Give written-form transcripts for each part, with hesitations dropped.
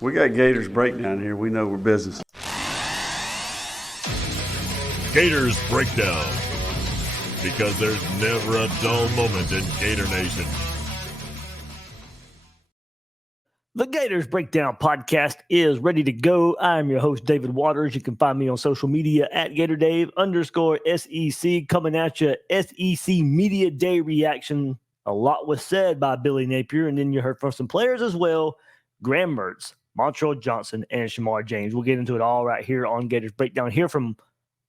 We got Gators Breakdown here. We know we're business. Gators Breakdown, because there's never a dull moment in Gator Nation. The Gators Breakdown podcast is ready to go. I'm your host, David Waters. You can find me on social media at GatorDave_SEC, coming at you, SEC Media Day reaction. A lot was said by Billy Napier, and then you heard from some players as well, Graham Mertz, Montrell Johnson, and Shemar James. We'll get into it all right here on Gators Breakdown. Hear from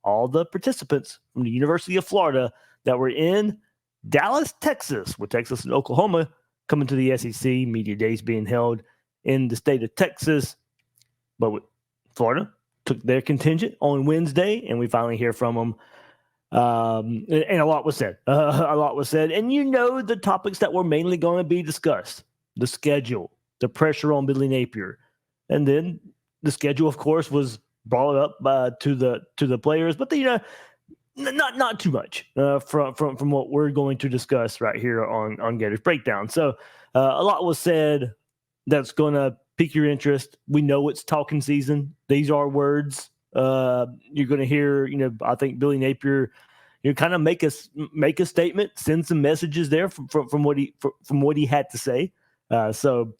all the participants from the University of Florida that were in Dallas, Texas, with Texas and Oklahoma coming to the SEC. Media Days being held in the state of Texas. But Florida took their contingent on Wednesday, and we finally hear from them. And a lot was said. A lot was said. And you know the topics that were mainly going to be discussed. The schedule, the pressure on Billy Napier. And then the schedule, of course, was brought up to the players. But, not too much from what we're going to discuss right here on Gators Breakdown. So a lot was said that's going to pique your interest. We know it's talking season. These are words. You're going to hear, I think Billy Napier, kind of make a statement, send some messages there from what he had to say. So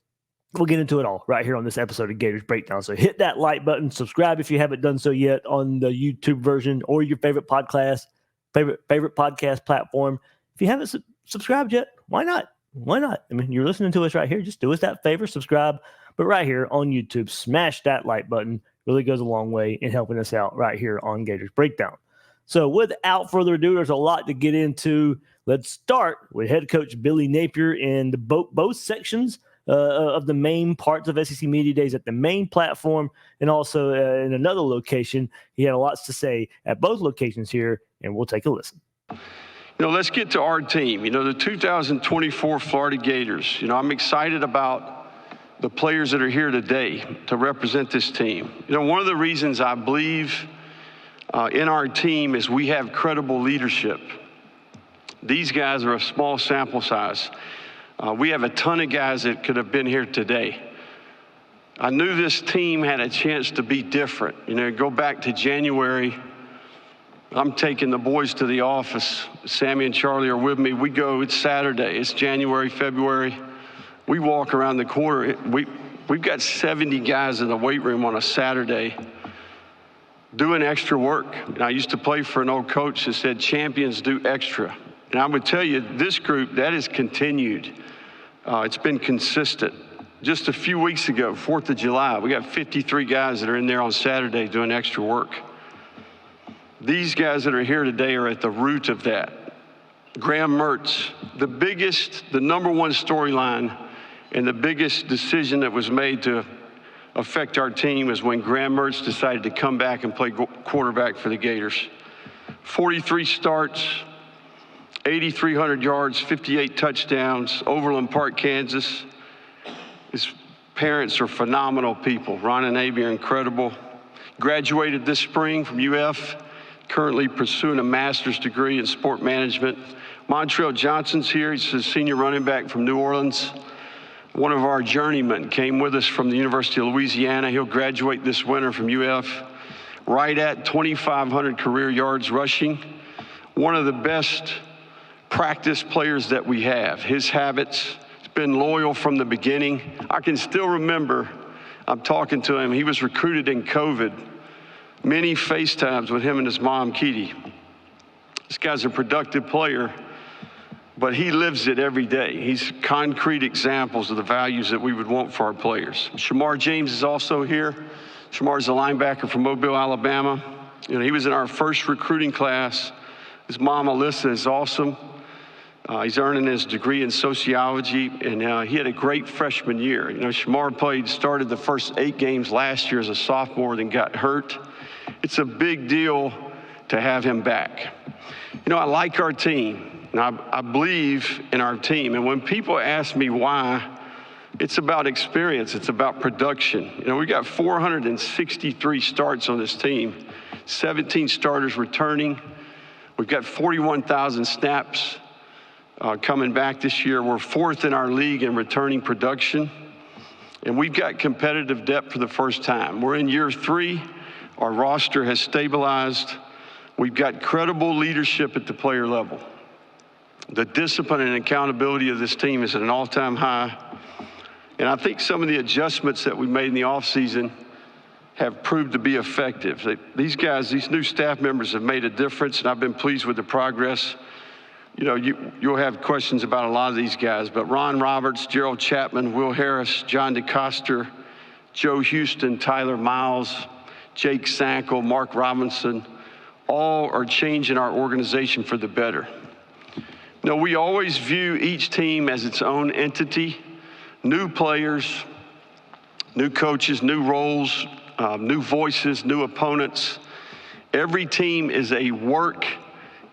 we'll get into it all right here on this episode of Gators Breakdown. So hit that like button, subscribe if you haven't done so yet on the YouTube version or your favorite podcast platform. If you haven't subscribed yet, why not? Why not? I mean, you're listening to us right here. Just do us that favor, subscribe. But right here on YouTube, smash that like button. Really goes a long way in helping us out right here on Gators Breakdown. So without further ado, there's a lot to get into. Let's start with head coach Billy Napier in both sections of the main parts of SEC Media Days at the main platform and also in another location. He had a lot to say at both locations here, and we'll take a listen. Let's get to our team. The 2024 Florida Gators. I'm excited about the players that are here today to represent this team. One of the reasons I believe in our team is we have credible leadership. These guys are a small sample size. We have a ton of guys that could have been here today. I knew this team had a chance to be different. Go back to January. I'm taking the boys to the office. Sammy and Charlie are with me. We go, it's Saturday. It's January, February. We walk around the corner. We've got 70 guys in the weight room on a Saturday doing extra work. And I used to play for an old coach that said champions do extra. And I would tell you, this group, that has continued. It's been consistent. Just a few weeks ago, 4th of July, we got 53 guys that are in there on Saturday doing extra work. These guys that are here today are at the root of that. Graham Mertz, the number one storyline and the biggest decision that was made to affect our team is when Graham Mertz decided to come back and play quarterback for the Gators. 43 starts, 8,300 yards, 58 touchdowns, Overland Park, Kansas. His parents are phenomenal people. Ron and Abby are incredible. Graduated this spring from UF. Currently pursuing a master's degree in sport management. Montrell Johnson's here. He's a senior running back from New Orleans. One of our journeymen came with us from the University of Louisiana. He'll graduate this winter from UF. Right at 2,500 career yards rushing. One of the best practice players that we have. His habits, he's been loyal from the beginning. I can still remember, I'm talking to him, he was recruited in COVID. Many FaceTimes with him and his mom, Kitty. This guy's a productive player, but he lives it every day. He's concrete examples of the values that we would want for our players. Shemar James is also here. Shemar's a linebacker from Mobile, Alabama. He was in our first recruiting class. His mom, Alyssa, is awesome. He's earning his degree in sociology, and he had a great freshman year. Shemar started the first 8 games last year as a sophomore, then got hurt. It's a big deal to have him back. I like our team, and I believe in our team. And when people ask me why, it's about experience. It's about production. We got 463 starts on this team, 17 starters returning. We've got 41,000 snaps coming back this year. We're 4th in our league in returning production. And we've got competitive depth for the first time. We're in year 3. Our roster has stabilized. We've got credible leadership at the player level. The discipline and accountability of this team is at an all-time high. And I think some of the adjustments that we made in the offseason have proved to be effective. These guys, these new staff members have made a difference, and I've been pleased with the progress. You know, you'll have questions about a lot of these guys, but Ron Roberts, Gerald Chapman, Will Harris, John DeCoster, Joe Houston, Tyler Miles, Jake Sankel, Mark Robinson, all are changing our organization for the better. You know, we always view each team as its own entity. New players, new coaches, new roles, new voices, new opponents. Every team is a work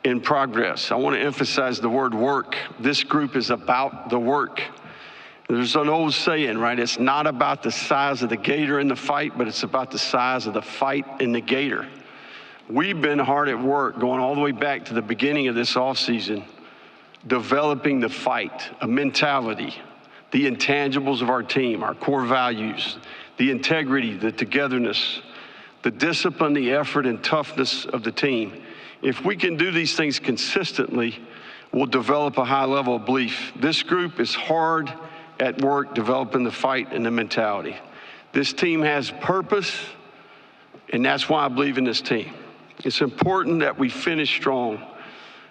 in progress. I want to emphasize the word work. This group is about the work. There's an old saying, right? It's not about the size of the gator in the fight, but it's about the size of the fight in the gator. We've been hard at work going all the way back to the beginning of this offseason, developing the fight, a mentality, the intangibles of our team, our core values, the integrity, the togetherness, the discipline, the effort, and toughness of the team. If we can do these things consistently, we'll develop a high level of belief. This group is hard at work developing the fight and the mentality. This team has purpose, and that's why I believe in this team. It's important that we finish strong.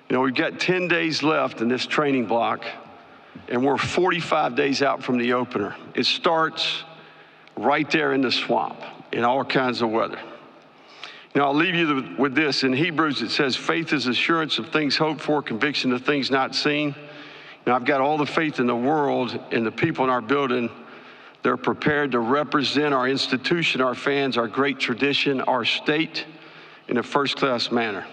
You know, we've got 10 days left in this training block, and we're 45 days out from the opener. It starts right there in the swamp in all kinds of weather. Now, I'll leave you with this. In Hebrews, it says, faith is assurance of things hoped for, conviction of things not seen. Now, I've got all the faith in the world in the people in our building. They're prepared to represent our institution, our fans, our great tradition, our state in a first-class manner.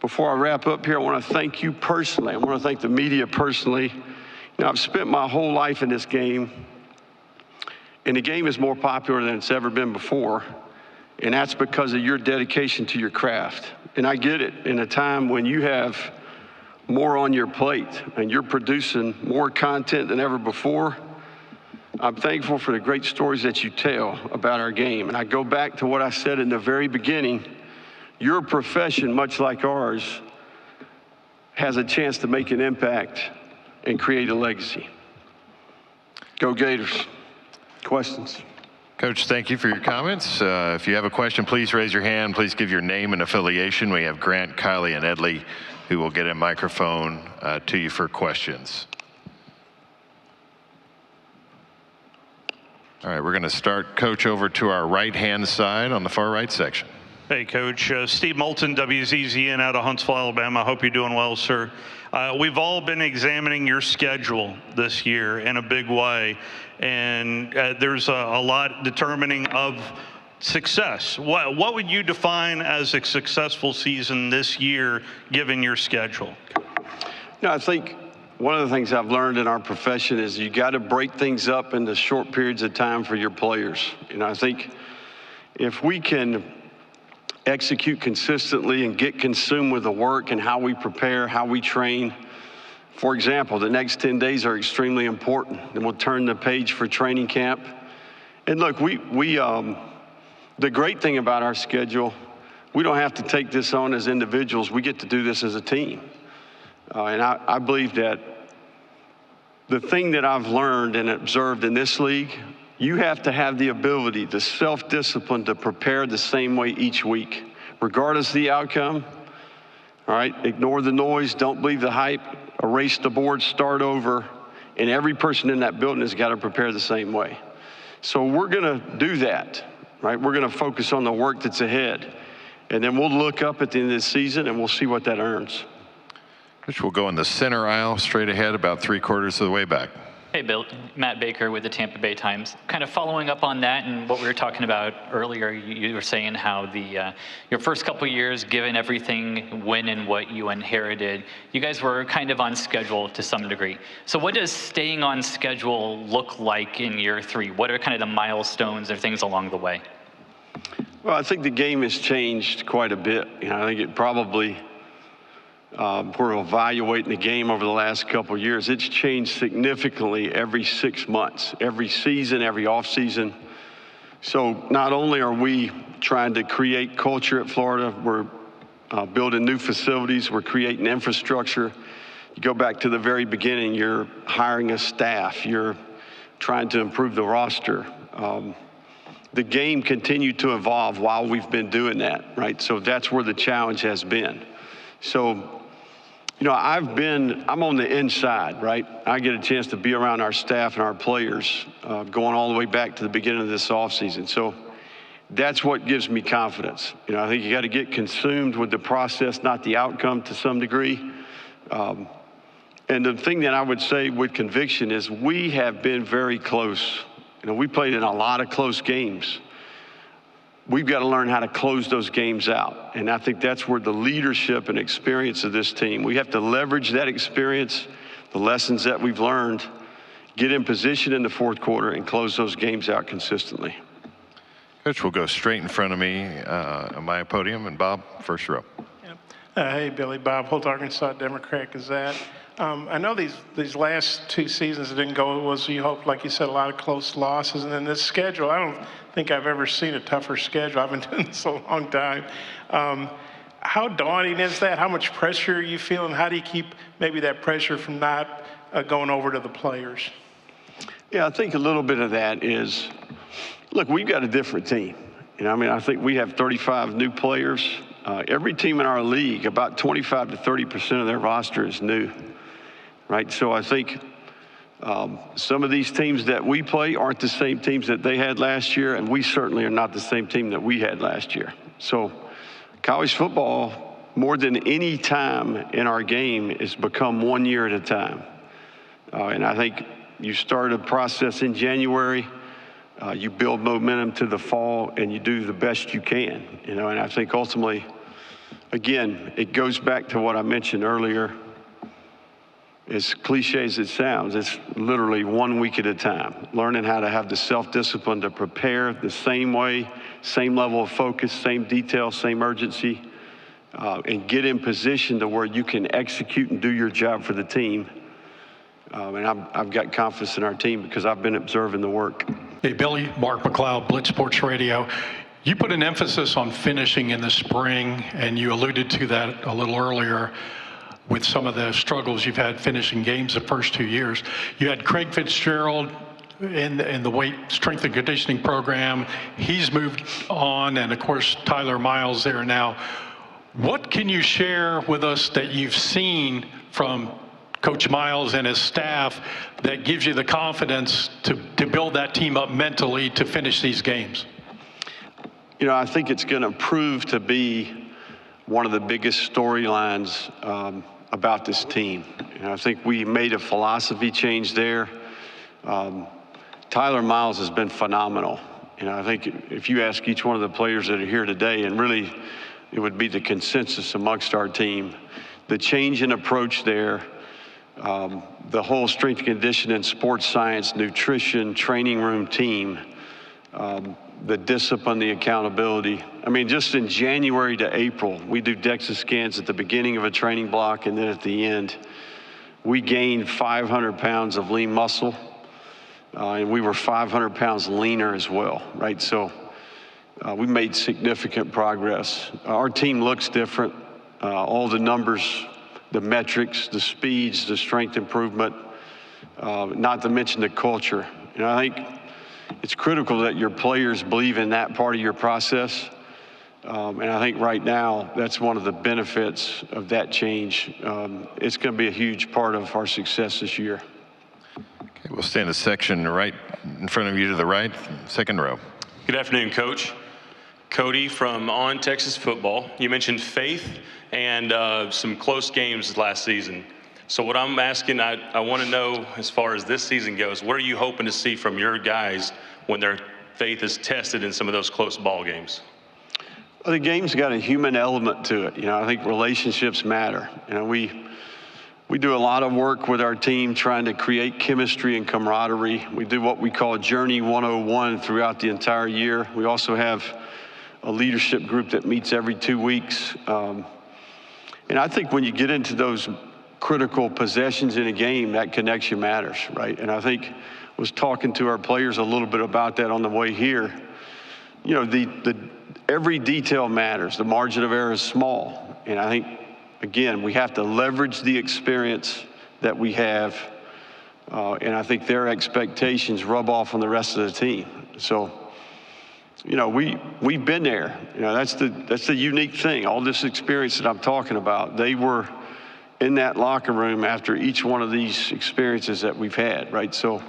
Before I wrap up here, I want to thank you personally. I want to thank the media personally. You know, I've spent my whole life in this game, and the game is more popular than it's ever been before, and that's because of your dedication to your craft. And I get it. In a time when you have more on your plate and you're producing more content than ever before, I'm thankful for the great stories that you tell about our game. And I go back to what I said in the very beginning. Your profession, much like ours, has a chance to make an impact and create a legacy. Go Gators. Questions? Coach, thank you for your comments. If you have a question, please raise your hand. Please give your name and affiliation. We have Grant, Kylie, and Edley who will get a microphone to you for questions. All right, we're going to start, Coach, over to our right-hand side on the far right section. Hey, Coach. Steve Moulton, WZZN out of Huntsville, Alabama. I hope you're doing well, sir. We've all been examining your schedule this year in a big way, and there's a lot determining of success. What would you define as a successful season this year, given your schedule? You know, I think one of the things I've learned in our profession is you got to break things up into short periods of time for your players. You know, I think if we can execute consistently and get consumed with the work and how we prepare, how we train. For example, the next 10 days are extremely important. Then we'll turn the page for training camp. And look, the great thing about our schedule, we don't have to take this on as individuals. We get to do this as a team. And I believe that the thing that I've learned and observed in this league, you have to have the ability, the self-discipline to prepare the same way each week, regardless of the outcome. All right, ignore the noise, don't believe the hype, erase the board, start over, and every person in that building has got to prepare the same way. So we're going to do that, right? We're going to focus on the work that's ahead, and then we'll look up at the end of the season and we'll see what that earns. Which will go in the center aisle, straight ahead, about 3/4 of the way back. Hey, Bill. Matt Baker with the Tampa Bay Times. Kind of following up on that and what we were talking about earlier, you were saying how your first couple years, given everything, when and what you inherited, you guys were kind of on schedule to some degree. So what does staying on schedule look like in year 3? What are kind of the milestones or things along the way? Well, I think the game has changed quite a bit. You know, I think it probably we're evaluating the game over the last couple of years. It's changed significantly every 6 months, every season, every off season. So not only are we trying to create culture at Florida, we're building new facilities, we're creating infrastructure. You go back to the very beginning, you're hiring a staff, you're trying to improve the roster. The game continued to evolve while we've been doing that, right? So that's where the challenge has been. So, you know, I'm on the inside, right? I get a chance to be around our staff and our players going all the way back to the beginning of this offseason. So that's what gives me confidence. You know, I think you got to get consumed with the process, not the outcome to some degree. And the thing that I would say with conviction is we have been very close. You know, we played in a lot of close games. We've got to learn how to close those games out. And I think that's where the leadership and experience of this team, we have to leverage that experience, the lessons that we've learned, get in position in the fourth quarter and close those games out consistently. Coach, we'll go straight in front of me on my podium. And Bob, first row. Hey, Billy. Bob Holt, Arkansas Democrat Gazette. I know these last 2 seasons didn't go as you hoped. Like you said, a lot of close losses. And then this schedule, I don't think I've ever seen a tougher schedule. I've been doing this a long time. How daunting is that? How much pressure are you feeling? How do you keep maybe that pressure from not going over to the players? Yeah, I think a little bit of that is, look, we've got a different team. You know, I mean, I think we have 35 new players. Every team in our league, about 25 to 30% of their roster is new, right? So I think some of these teams that we play aren't the same teams that they had last year, and we certainly are not the same team that we had last year. So college football, more than any time in our game, has become 1 year at a time. And I think you start a process in January, you build momentum to the fall, and you do the best you can, you know, and I think ultimately, again, it goes back to what I mentioned earlier. As cliche as it sounds, it's literally 1 week at a time, learning how to have the self-discipline to prepare the same way, same level of focus, same detail, same urgency, and get in position to where you can execute and do your job for the team. And I've got confidence in our team because I've been observing the work. Hey, Billy, Mark McLeod, Blitz Sports Radio. You put an emphasis on finishing in the spring, and you alluded to that a little earlier with some of the struggles you've had finishing games the first 2 years. You had Craig Fitzgerald in the weight strength and conditioning program. He's moved on, and of course, Tyler Miles there now. What can you share with us that you've seen from Coach Miles and his staff that gives you the confidence to build that team up mentally to finish these games? You know, I think it's going to prove to be one of the biggest storylines about this team. You know, I think we made a philosophy change there. Tyler Miles has been phenomenal. You know, I think if you ask each one of the players that are here today, and really it would be the consensus amongst our team, the change in approach there, the whole strength and conditioning, sports science, nutrition, training room team, the discipline, the accountability. I mean, just in January to April, we do DEXA scans at the beginning of a training block, and then at the end, we gained 500 pounds of lean muscle, and we were 500 pounds leaner as well, right? So we made significant progress. Our team looks different. All the numbers, the metrics, the speeds, the strength improvement, not to mention the culture. You know, I think it's critical that your players believe in that part of your process. And I think right now, that's one of the benefits of that change. It's going to be a huge part of our success this year. Okay, we'll stay in the section right in front of you to the right, second row. Good afternoon, Coach. Cody from On Texas Football. You mentioned faith and some close games last season. So what I'm asking, I want to know, as far as this season goes, what are you hoping to see from your guys when their faith is tested in some of those close ball games? Well, the game's got a human element to it. You know, I think relationships matter. You know, we do a lot of work with our team trying to create chemistry and camaraderie. We do what we call Journey 101 throughout the entire year. We also have a leadership group that meets every 2 weeks. And I think when you get into those critical possessions in a game, that connection matters, right? And I think was talking to our players a little bit about that on the way here. You know, every detail matters. The margin of error is small. And I think, again, we have to leverage the experience that we have. And I think their expectations rub off on the rest of the team. So, you know, we've been there. You know, that's the unique thing. All this experience that I'm talking about, they were in that locker room after each one of these experiences that we've had, right? So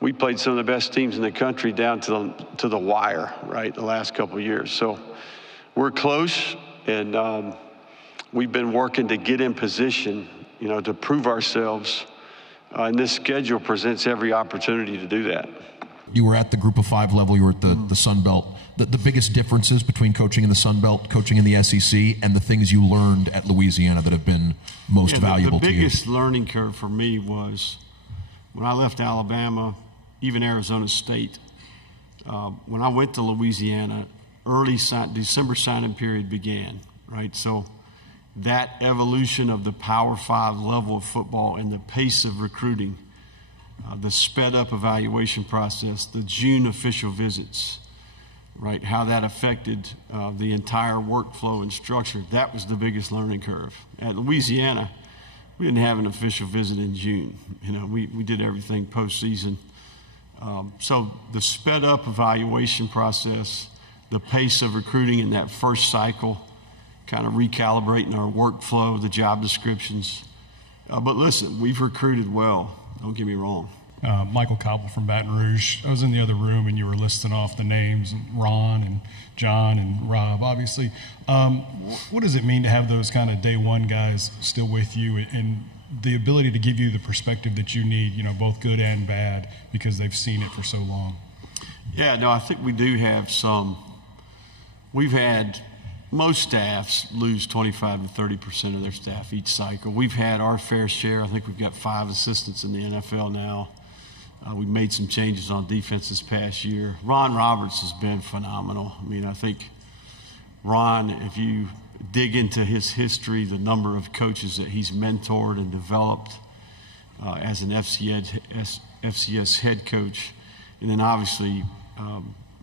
we played some of the best teams in the country down to the wire, right, the last couple of years. So we're close, and we've been working to get in position, you know, to prove ourselves. And this schedule presents every opportunity to do that. You were at the Group of 5 level. You were at the Sun Belt. The biggest differences between coaching in the Sun Belt, coaching in the SEC, and the things you learned at Louisiana that have been most valuable to you? The biggest learning curve for me was when I left Alabama, even Arizona State. When I went to Louisiana, December signing period began, right? So that evolution of the Power 5 level of football and the pace of recruiting, the sped up evaluation process, the June official visits, right, how that affected the entire workflow and structure, that was the biggest learning curve. At Louisiana, we didn't have an official visit in June. You know, we did everything postseason. So the sped up evaluation process, the pace of recruiting in that first cycle, kind of recalibrating our workflow, the job descriptions. But listen, we've recruited well. Don't get me wrong. Michael Cobble from Baton Rouge. I was in the other room and you were listing off the names, Ron and John and Rob, obviously. What does it mean to have those kind of day one guys still with you and the ability to give you the perspective that you need, you know, both good and bad, because they've seen it for so long? Yeah, no, I think we do have some. We've had most staffs lose 25 to 30% of their staff each cycle. We've had our fair share. I think we've got 5 assistants in the NFL now. We made some changes on defense this past year. Ron Roberts has been phenomenal. I mean, I think Ron, if you dig into his history, the number of coaches that he's mentored and developed as an FCS head coach, and then obviously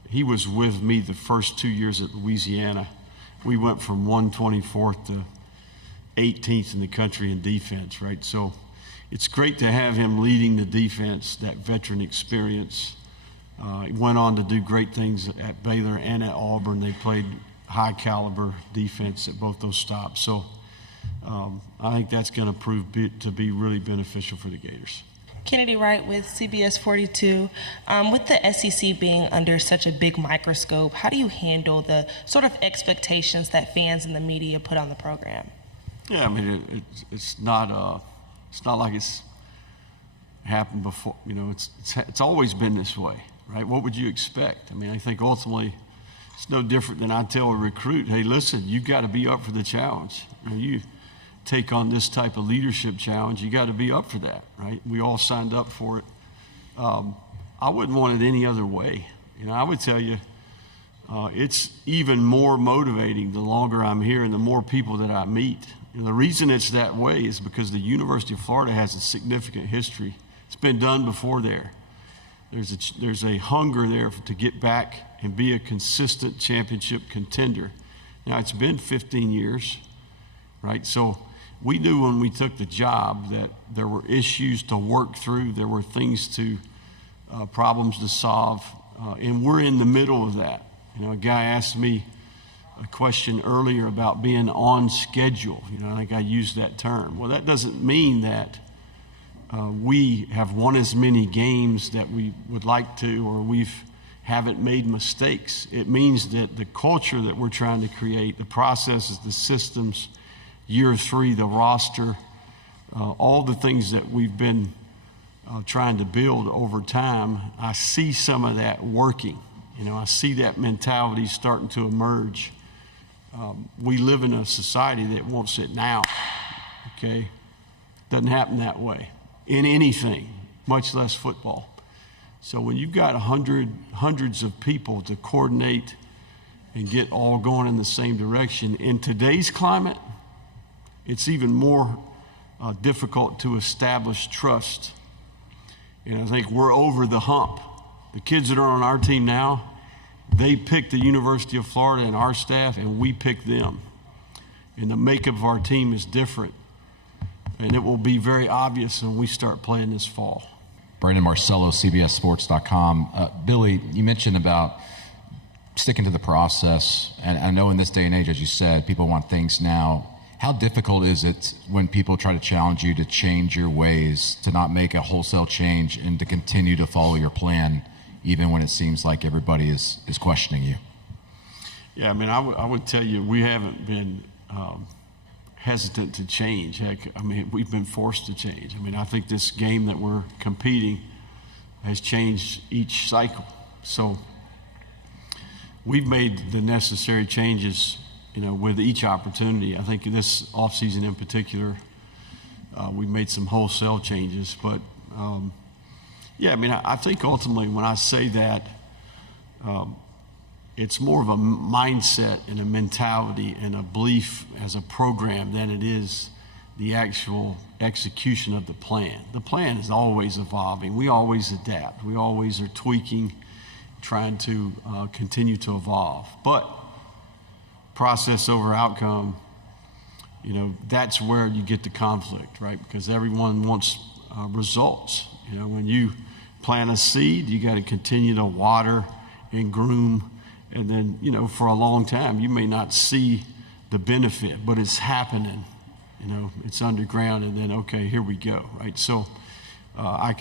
he was with me the first 2 years at Louisiana. We went from 124th to 18th in the country in defense, right? So it's great to have him leading the defense, that veteran experience. He went on to do great things at Baylor and at Auburn. They played high caliber defense at both those stops. So I think that's going to prove to be really beneficial for the Gators. Kennedy Wright with CBS 42. With the SEC being under such a big microscope, how do you handle the sort of expectations that fans and the media put on the program? Yeah, I mean, it's not like it's happened before. You know, it's always been this way, right? What would you expect? I mean, I think ultimately it's no different than I tell a recruit, hey, listen, you got to be up for the challenge. You take on this type of leadership challenge, you got to be up for that, right? We all signed up for it. I wouldn't want it any other way. You know, I would tell you, it's even more motivating the longer I'm here and the more people that I meet. You know, the reason it's that way is because the University of Florida has a significant history. It's been done before there. There's a hunger there to get back and be a consistent championship contender. Now, it's been 15 years, right? So we knew when we took the job that there were issues to work through, there were things problems to solve, and we're in the middle of that. You know, a guy asked me a question earlier about being on schedule. You know, I think I used that term. Well, that doesn't mean that we have won as many games that we would like to, or haven't made mistakes. It means that the culture that we're trying to create, the processes, the systems, year 3, the roster, all the things that we've been trying to build over time, I see some of that working. You know, I see that mentality starting to emerge. We live in a society that wants it now, okay? Doesn't happen that way in anything, much less football. So when you've got hundreds of people to coordinate and get all going in the same direction, in today's climate, it's even more difficult to establish trust. And I think we're over the hump. The kids that are on our team now, they picked the University of Florida and our staff, and we picked them. And the makeup of our team is different. And it will be very obvious when we start playing this fall. Brandon Marcello, CBSSports.com. Billy, you mentioned about sticking to the process. And I know in this day and age, as you said, people want things now. How difficult is it when people try to challenge you to change your ways, to not make a wholesale change and to continue to follow your plan, even when it seems like everybody is questioning you? Yeah, I mean, I would tell you we haven't been hesitant to change. Heck, I mean, we've been forced to change. I mean, I think this game that we're competing has changed each cycle. So we've made the necessary changes, with each opportunity. I think this offseason in particular, we made some wholesale changes. But, yeah, I mean, I think ultimately when I say that, it's more of a mindset and a mentality and a belief as a program than it is the actual execution of the plan. The plan is always evolving. We always adapt. We always are tweaking, trying to continue to evolve. But process over outcome, that's where you get the conflict, right? Because everyone wants results. When you plant a seed, you got to continue to water and groom. And then, for a long time, you may not see the benefit, but it's happening. It's underground, and then, okay, here we go, right? So I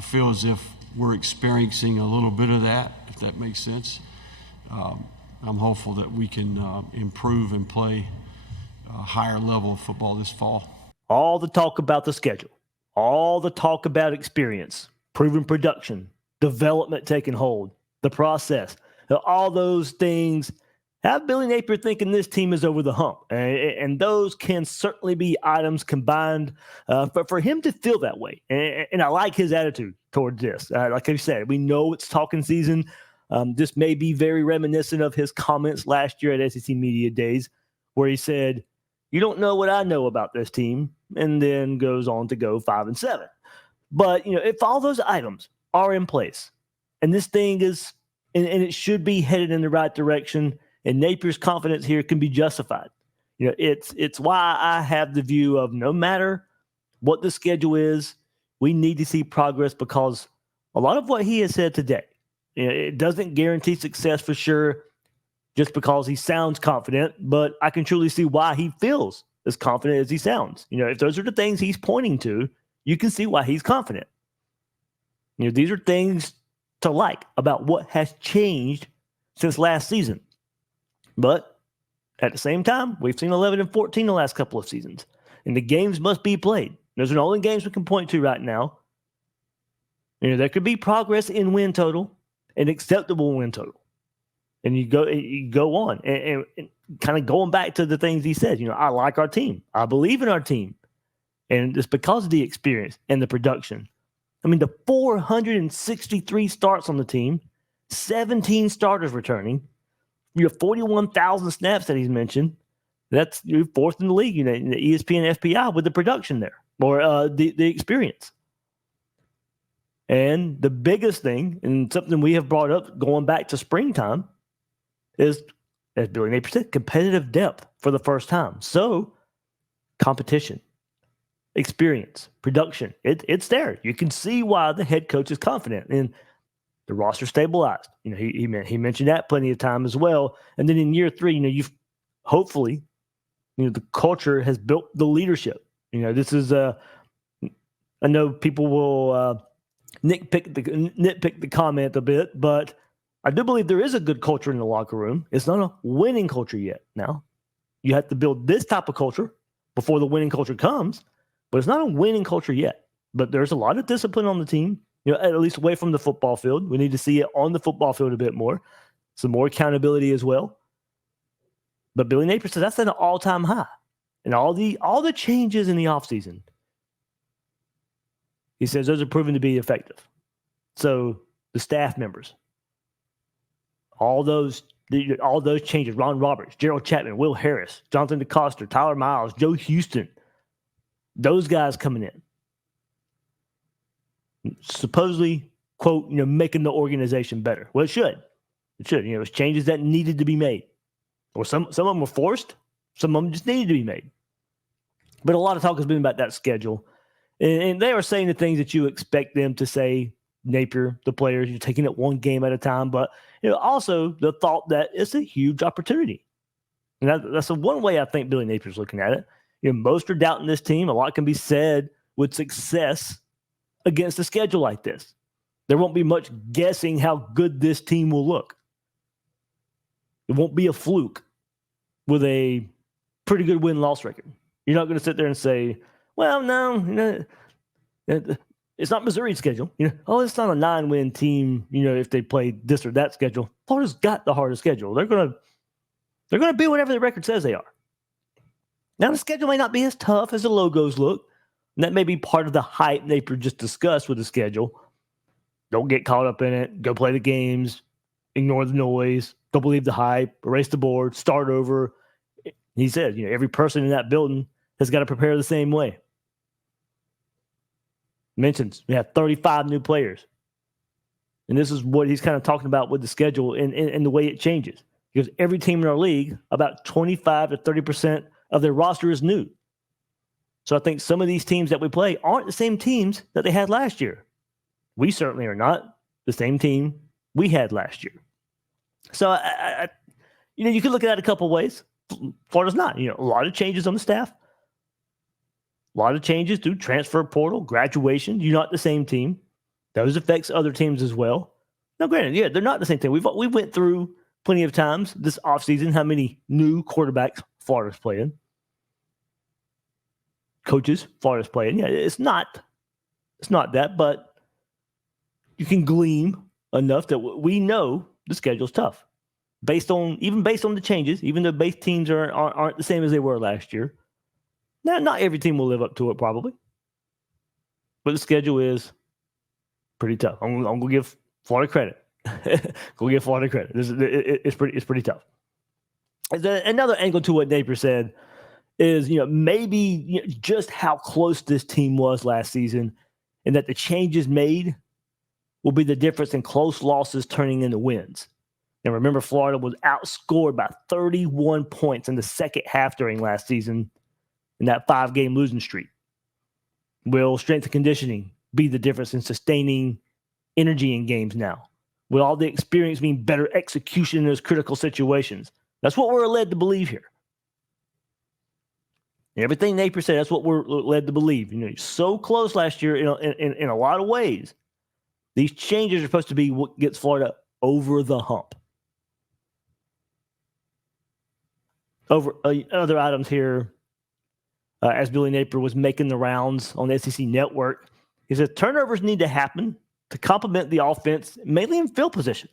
feel as if we're experiencing a little bit of that, if that makes sense. I'm hopeful that we can improve and play a higher level of football this fall. All the talk about the schedule, all the talk about experience, proven production, development taking hold, the process, all those things have Billy Napier thinking this team is over the hump. And those can certainly be items combined for him to feel that way. And I like his attitude towards this. Like I said, we know it's talking season. This may be very reminiscent of his comments last year at SEC Media Days, where he said, "You don't know what I know about this team," and then goes on to go 5-7. But, if all those items are in place and this thing is, and it should be headed in the right direction, and Napier's confidence here can be justified. It's why I have the view of no matter what the schedule is, we need to see progress, because a lot of what he has said today, it doesn't guarantee success for sure just because he sounds confident, but I can truly see why he feels as confident as he sounds. If those are the things he's pointing to, you can see why he's confident. These are things to like about what has changed since last season. But at the same time, we've seen 11-14 the last couple of seasons, and the games must be played. Those are the only games we can point to right now. There could be progress in win total, an acceptable win total. And you go on and kind of going back to the things he said, I like our team. I believe in our team. And it's because of the experience and the production. I mean, the 463 starts on the team, 17 starters returning. You have 41,000 snaps that he's mentioned. That's fourth in the league, in the ESPN FPI with the production there, or the experience. And the biggest thing, and something we have brought up going back to springtime, is, as Billy Napier said, competitive depth for the first time. So, competition, experience, production, it's there. You can see why the head coach is confident. And the roster stabilized. He mentioned that plenty of time as well. And then in year 3, you've hopefully, the culture has built the leadership. This is I know people will nitpick the comment a bit, but I do believe there is a good culture in the locker room. It's not a winning culture yet. Now, you have to build this type of culture before the winning culture comes, but it's not a winning culture yet. But there's a lot of discipline on the team, at least away from the football field. We need to see it on the football field a bit more. Some more accountability as well. But Billy Napier says that's at an all-time high. And all the changes in the offseason, he says those are proven to be effective. So the staff members, all those all those changes, Ron Roberts, Gerald Chapman, Will Harris, Jonathan DeCoster, Tyler Miles, Joe Houston, those guys coming in. Supposedly, quote, making the organization better. Well, it should. It should. It was changes that needed to be made. Or some of them were forced. Some of them just needed to be made. But a lot of talk has been about that schedule. And they are saying the things that you expect them to say, Napier, the players, you're taking it one game at a time. But also the thought that it's a huge opportunity. And that's the one way I think Billy Napier's looking at it. Most are doubting this team. A lot can be said with success against a schedule like this. There won't be much guessing how good this team will look. It won't be a fluke with a pretty good win-loss record. You're not going to sit there and say, well, no, it's not Missouri's schedule. It's not a 9-win team, if they play this or that schedule. Florida's got the hardest schedule. They're going to be whatever the record says they are. Now, the schedule may not be as tough as the logos look. And that may be part of the hype Napier just discussed with the schedule. Don't get caught up in it. Go play the games. Ignore the noise. Don't believe the hype. Erase the board. Start over. He said, every person in that building has got to prepare the same way. Mentions we have 35 new players. And this is what he's kind of talking about with the schedule and the way it changes. Because every team in our league, about 25 to 30% of their roster is new. So I think some of these teams that we play aren't the same teams that they had last year. We certainly are not the same team we had last year. So, you could look at that a couple ways. Florida's not. A lot of changes on the staff. A lot of changes through transfer portal, graduation. You're not the same team. Those affects other teams as well. Now, granted, they're not the same team. We went through plenty of times this offseason how many new quarterbacks Florida's playing. Coaches Florida's playing. Yeah, it's not that, but you can glean enough that we know the schedule's tough. Based on the changes, even though both teams aren't the same as they were last year. Now, not every team will live up to it, probably. But the schedule is pretty tough. I'm going to give Florida credit. Go give Florida credit. It's pretty tough. Another angle to what Napier said is, maybe just how close this team was last season and that the changes made will be the difference in close losses turning into wins. And remember, Florida was outscored by 31 points in the second half during last season in that 5-game losing streak. Will strength and conditioning be the difference in sustaining energy in games now? Will all the experience mean better execution in those critical situations? That's what we're led to believe here. And everything Napier said, that's what we're led to believe. So close last year in a lot of ways. These changes are supposed to be what gets Florida over the hump. Over other items here, as Billy Napier was making the rounds on the SEC Network, he said turnovers need to happen to complement the offense, mainly in field position.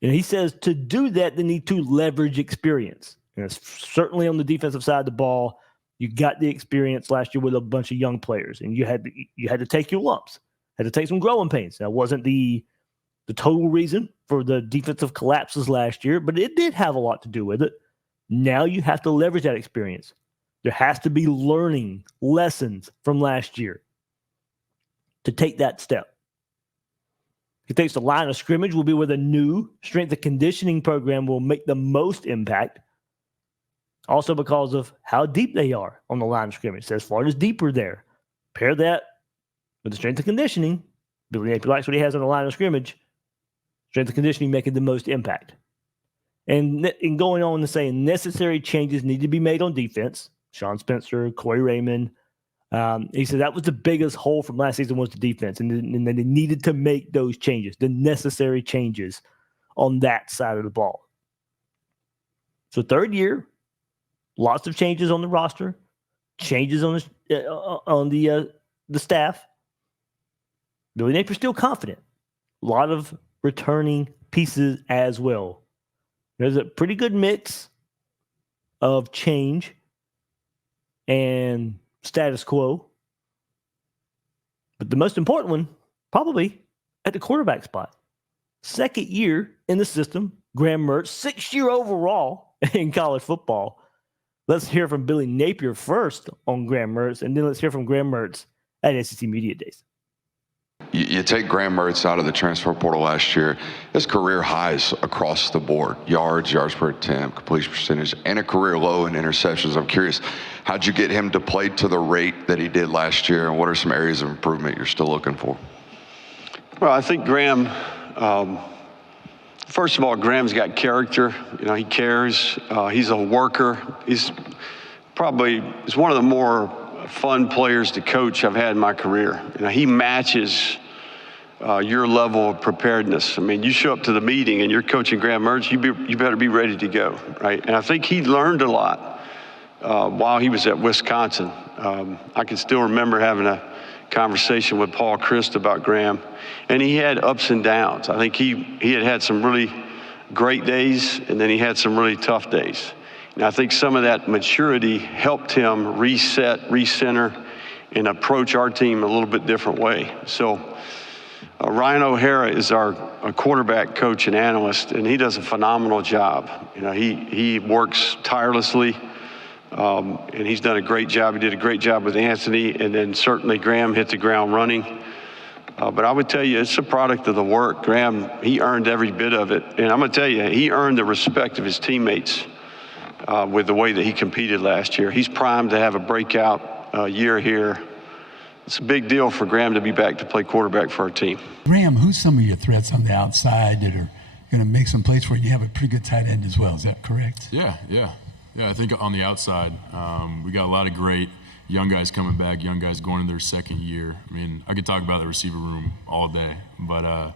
And he says to do that, they need to leverage experience. And it's certainly on the defensive side of the ball. You got the experience last year with a bunch of young players, and you had to take your lumps, had to take some growing pains. That wasn't the total reason for the defensive collapses last year, but it did have a lot to do with it. Now you have to leverage that experience. There has to be learning lessons from last year to take that step. He thinks the line of scrimmage will be where the new strength and conditioning program will make the most impact. Also because of how deep they are on the line of scrimmage. It says Florida's deeper there. Pair that with the strength and conditioning. Billy Napier likes what he has on the line of scrimmage. Strength and conditioning making the most impact. And going on to say necessary changes need to be made on defense. Sean Spencer, Corey Raymond. He said that was the biggest hole from last season was the defense. And then they needed to make those changes, the necessary changes on that side of the ball. So third year, lots of changes on the roster, changes on the staff. Billy Napier's still confident. A lot of returning pieces as well. There's a pretty good mix of change and status quo. But the most important one, probably at the quarterback spot. Second year in the system, Graham Mertz, 6th year overall in college football. Let's hear from Billy Napier first on Graham Mertz, and then let's hear from Graham Mertz at SEC Media Days. You take Graham Mertz out of the transfer portal last year, his career highs across the board, yards per attempt, completion percentage, and a career low in interceptions. I'm curious, how'd you get him to play to the rate that he did last year, and what are some areas of improvement you're still looking for? Well, I think Graham, first of all, Graham's got character. He cares. He's a worker. He's one of the more fun players to coach I've had in my career. He matches your level of preparedness. I mean, you show up to the meeting and you're coaching Graham Mertz, you better be ready to go, right? And I think he learned a lot while he was at Wisconsin. I can still remember having a conversation with Paul Christ about Graham, and he had ups and downs. I think he had some really great days, and then he had some really tough days. And I think some of that maturity helped him reset, recenter, and approach our team a little bit different way. So Ryan O'Hara is our quarterback coach and analyst, and he does a phenomenal job. He works tirelessly, and he's done a great job. He did a great job with Anthony, and then certainly Graham hit the ground running. But I would tell you, it's a product of the work. Graham, he earned every bit of it. And I'm going to tell you, he earned the respect of his teammates with the way that he competed last year. He's primed to have a breakout year here. It's a big deal for Graham to be back to play quarterback for our team. Graham, who's some of your threats on the outside that are going to make some plays for you? You have a pretty good tight end as well. Is that correct? Yeah. I think on the outside, we got a lot of great young guys coming back, young guys going in their second year. I mean, I could talk about the receiver room all day, but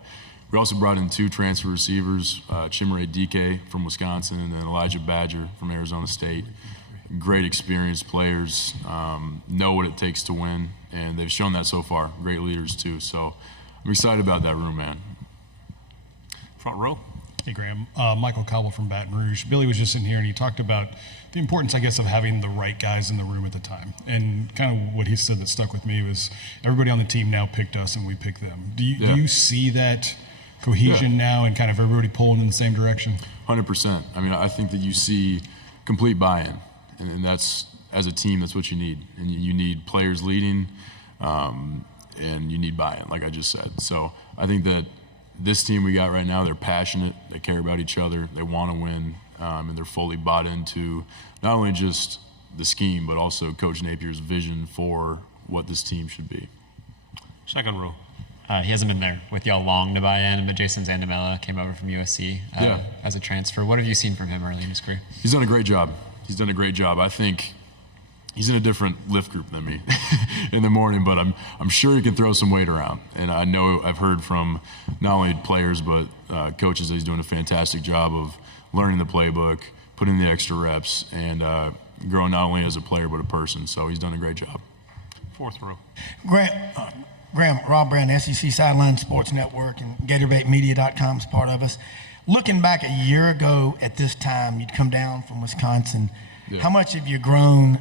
we also brought in 2 transfer receivers, Shemar James from Wisconsin and then Elijah Badger from Arizona State. Great experienced players, know what it takes to win, and they've shown that so far. Great leaders too, so I'm excited about that room, man. Front row. Hey, Graham. Michael Cobble from Baton Rouge. Billy was just in here, and he talked about the importance, I guess, of having the right guys in the room at the time. And kind of what he said that stuck with me was everybody on the team now picked us, and we picked them. Do you see that cohesion now and kind of everybody pulling in the same direction? 100%. I mean, I think that you see complete buy-in, and that's, as a team, that's what you need. And you need players leading, and you need buy-in, like I just said. So I think that this team we got right now, they're passionate, they care about each other, they want to win, and they're fully bought into not only just the scheme, but also Coach Napier's vision for what this team should be. Second row. He hasn't been there with y'all long to buy in, but Jason Zandamela came over from USC as a transfer. What have you seen from him early in his career? He's done a great job. I think he's in a different lift group than me in the morning, but I'm sure he can throw some weight around. And I know I've heard from not only players but coaches that he's doing a fantastic job of learning the playbook, putting the extra reps, and growing not only as a player but a person. So he's done a great job. Fourth row. Graham, Rob Brown, SEC Sideline Sports Network, and GatorbaitMedia.com is part of us. Looking back a year ago at this time, you'd come down from Wisconsin. Yeah. How much have you grown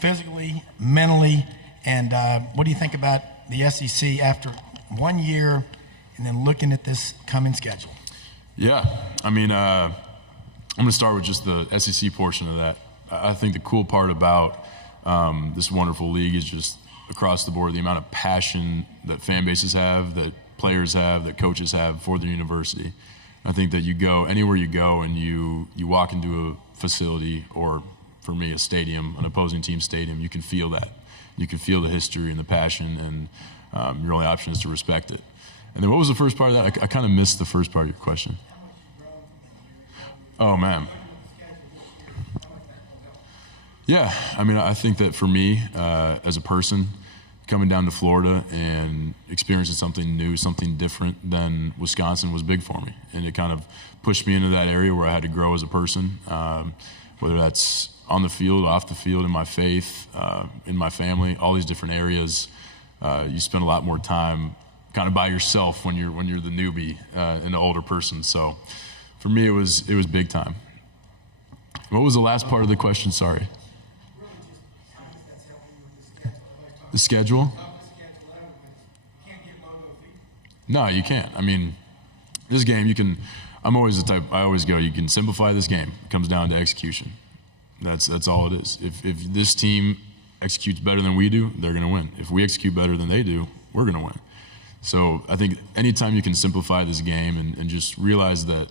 physically, mentally, and what do you think about the SEC after 1 year and then looking at this coming schedule? Yeah, I mean, I'm going to start with just the SEC portion of that. I think the cool part about this wonderful league is just across the board the amount of passion that fan bases have, that players have, that coaches have for their university. I think that you go anywhere you go and you walk into a facility, or for me, a stadium, an opposing team stadium, you can feel that. You can feel the history and the passion, and your only option is to respect it. And then what was the first part of that? I kind of missed the first part of your question. Oh, man. Yeah, I mean, I think that for me, as a person, coming down to Florida and experiencing something new, something different than Wisconsin was big for me. And it kind of pushed me into that area where I had to grow as a person, whether that's on the field, off the field, in my faith, in my family, all these different areas. You spend a lot more time kind of by yourself when you're the newbie and the older person. So for me, it was big time. What was the last part of the question? Sorry. The schedule? No, you can't. I mean, this game, I'm always the type, I always go, you can simplify this game. It comes down to execution. That's all it is. If this team executes better than we do, they're going to win. If we execute better than they do, we're going to win. So I think anytime you can simplify this game and just realize that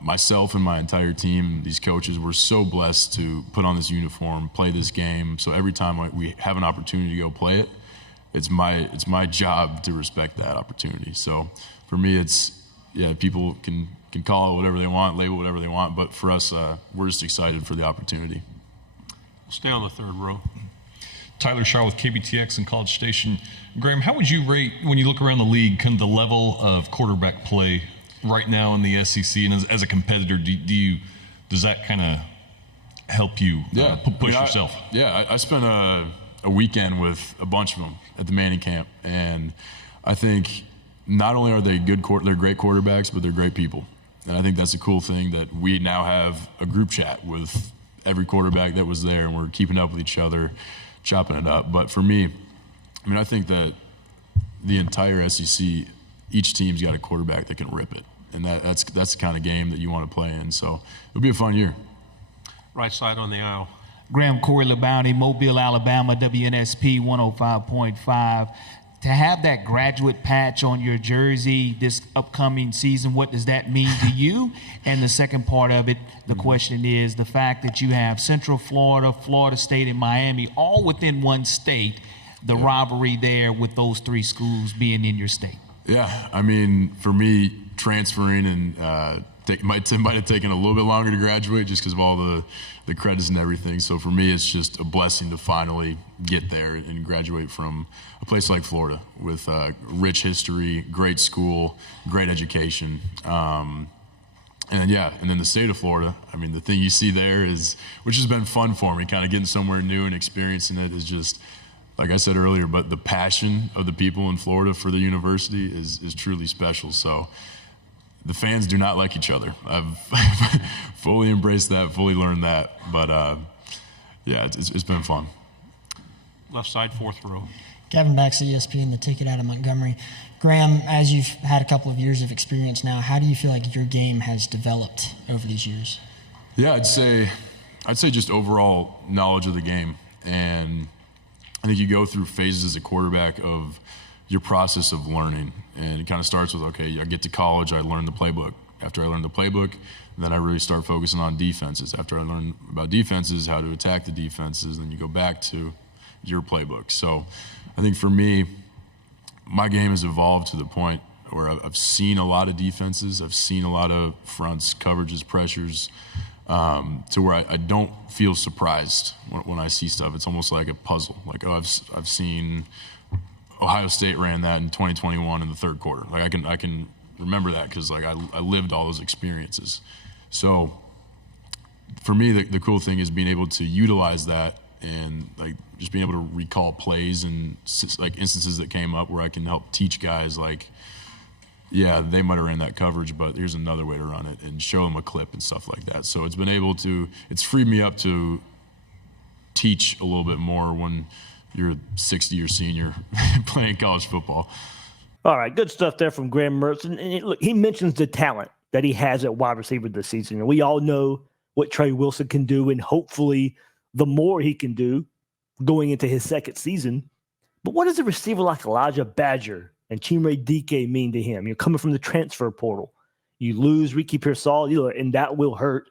myself and my entire team, these coaches, we're so blessed to put on this uniform, play this game. So every time we have an opportunity to go play it, it's my job to respect that opportunity. So for me, people can call it whatever they want, label whatever they want, but for us, we're just excited for the opportunity. Stay on the third row. Tyler Shaw with KBTX and College Station. Graham, how would you rate, when you look around the league, kind of the level of quarterback play right now in the SEC? And as a competitor, does that kind of help you push yourself? I spent a weekend with a bunch of them at the Manning camp, and I think not only are they they're great quarterbacks, but they're great people. And I think that's a cool thing that we now have a group chat with every quarterback that was there, and we're keeping up with each other, chopping it up. But for me, I think that the entire SEC, each team's got a quarterback that can rip it. And that's the kind of game that you want to play in. So it'll be a fun year. Right side on the aisle. Graham, Corey LeBounty, Mobile, Alabama, WNSP 105.5. To have that graduate patch on your jersey this upcoming season, what does that mean to you? And the second part of it, the question is the fact that you have Central Florida, Florida State, and Miami all within one state, the rivalry there with those three schools being in your state. Yeah, for me, transferring and might have taken a little bit longer to graduate just because of all the credits and everything. So for me, it's just a blessing to finally get there and graduate from a place like Florida with rich history, great school, great education. And then the state of Florida, the thing you see there which has been fun for me, kind of getting somewhere new and experiencing it is just, like I said earlier, but the passion of the people in Florida for the university is truly special. So the fans do not like each other. I've fully embraced that, fully learned that. But it's been fun. Left side, fourth row. Gavin Baxter, ESPN, the ticket out of Montgomery. Graham, as you've had a couple of years of experience now, how do you feel like your game has developed over these years? Yeah, I'd say just overall knowledge of the game. And I think you go through phases as a quarterback of your process of learning. And it kind of starts with, okay, I get to college, I learn the playbook. After I learn the playbook, then I really start focusing on defenses. After I learn about defenses, how to attack the defenses, then you go back to your playbook. So I think for me, my game has evolved to the point where I've seen a lot of defenses. I've seen a lot of fronts, coverages, pressures, to where I don't feel surprised when I see stuff. It's almost like a puzzle. Like, I've seen Ohio State ran that in 2021 in the third quarter. Like I can remember that because I lived all those experiences. So for me, the cool thing is being able to utilize that and just being able to recall plays and instances that came up where I can help teach guys they might have ran that coverage, but here's another way to run it and show them a clip and stuff like that. So it's freed me up to teach a little bit more when you're a 60-year senior playing college football. All right, good stuff there from Graham Mertz. And look, he mentions the talent that he has at wide receiver this season. And we all know what Trey Wilson can do, and hopefully the more he can do going into his second season. But what does a receiver like Elijah Badger and Chimere Dike mean to him? You're coming from the transfer portal. You lose Ricky Pearsall, and that will hurt.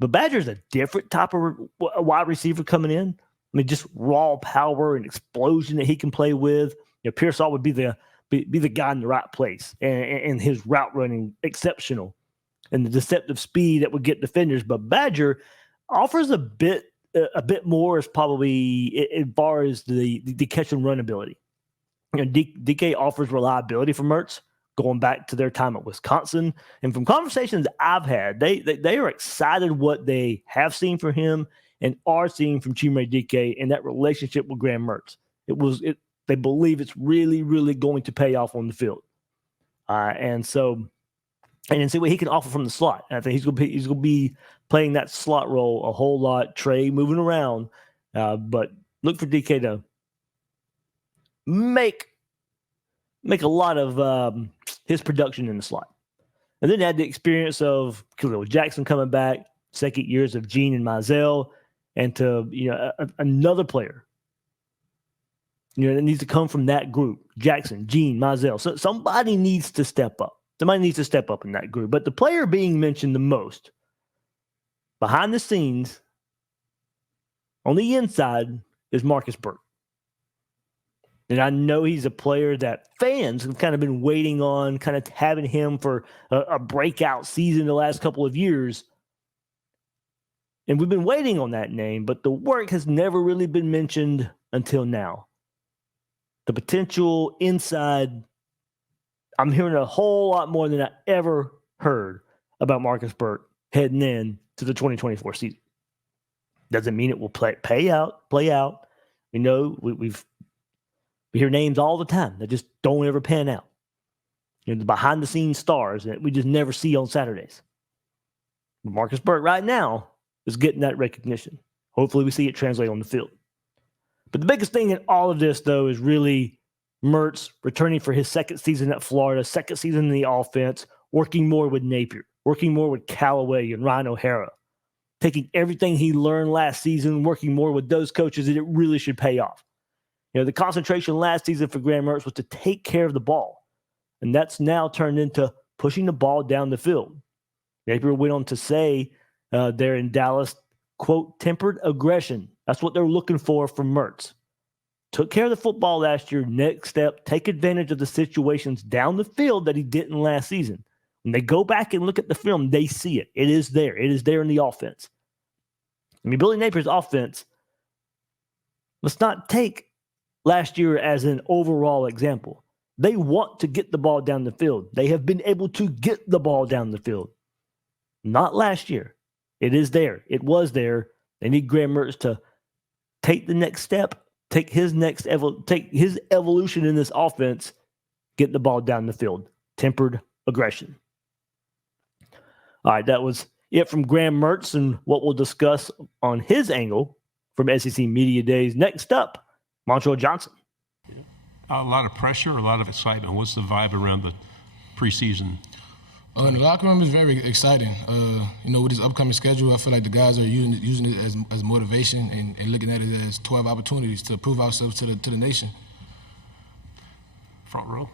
But Badger's a different type of wide receiver coming in. Just raw power and explosion that he can play with. Pearsall would be the guy in the right place, and his route running exceptional, and the deceptive speed that would get defenders. But Badger offers a bit more, is probably as far as the catch and run ability. DK offers reliability for Mertz, going back to their time at Wisconsin, and from conversations I've had, they are excited what they have seen from him and are seeing from Chimere Dike and that relationship with Graham Mertz. They believe it's really, really going to pay off on the field. And then see what he can offer from the slot. And I think he's going to be playing that slot role a whole lot. Trey moving around. But look for DK to make make a lot of his production in the slot. And then had the experience of Khalil Jackson coming back, second years of Gene and Mizell, and to another player that needs to come from that group. Jackson, Gene, Mizell. So somebody needs to step up. Somebody needs to step up in that group. But the player being mentioned the most behind the scenes on the inside is Marcus Burt. And I know he's a player that fans have kind of been waiting on, kind of having him for a breakout season the last couple of years. And we've been waiting on that name, but the work has never really been mentioned until now. The potential inside, I'm hearing a whole lot more than I ever heard about Marcus Burt heading in to the 2024 season. Doesn't mean it will play out. We know we hear names all the time that just don't ever pan out. The behind-the-scenes stars that we just never see on Saturdays. But Marcus Burt right now is getting that recognition. Hopefully we see it translate on the field. But the biggest thing in all of this, though, is really Mertz returning for his second season at Florida, second season in the offense, working more with Napier, working more with Callaway and Ryan O'Hara, taking everything he learned last season, working more with those coaches, and it really should pay off. The concentration last season for Graham Mertz was to take care of the ball, and that's now turned into pushing the ball down the field. Napier went on to say there in Dallas, quote, tempered aggression. That's what they're looking for from Mertz. Took care of the football last year. Next step, take advantage of the situations down the field that he didn't last season. When they go back and look at the film, they see it. It is there. It is there in the offense. Billy Napier's offense, let's not take last year as an overall example. They want to get the ball down the field. They have been able to get the ball down the field. Not last year. It is there. It was there. They need Graham Mertz to take the next step, take his evolution in this offense, get the ball down the field. Tempered aggression. All right, that was it from Graham Mertz and what we'll discuss on his angle from SEC Media Days. Next up, Montrell Johnson. A lot of pressure, a lot of excitement. What's the vibe around the preseason? In the locker room is very exciting. With this upcoming schedule, I feel like the guys are using it as motivation and looking at it as 12 opportunities to prove ourselves to the nation. Front row.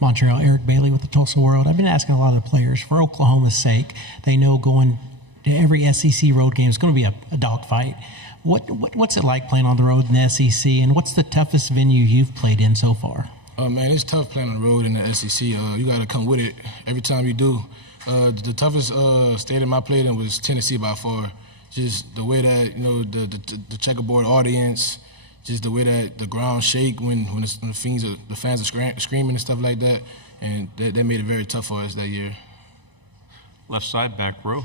Montreal, Eric Bailey with the Tulsa World. I've been asking a lot of the players, for Oklahoma's sake, they know going to every SEC road game is going to be a dogfight. What's it like playing on the road in the SEC, and what's the toughest venue you've played in so far? Man, it's tough playing on the road in the SEC. You got to come with it every time you do. The toughest stadium I played in was Tennessee by far. Just the way that the checkerboard audience, just the way that the ground shake when the fans are screaming and stuff like that, and that made it very tough for us that year. Left side, back row.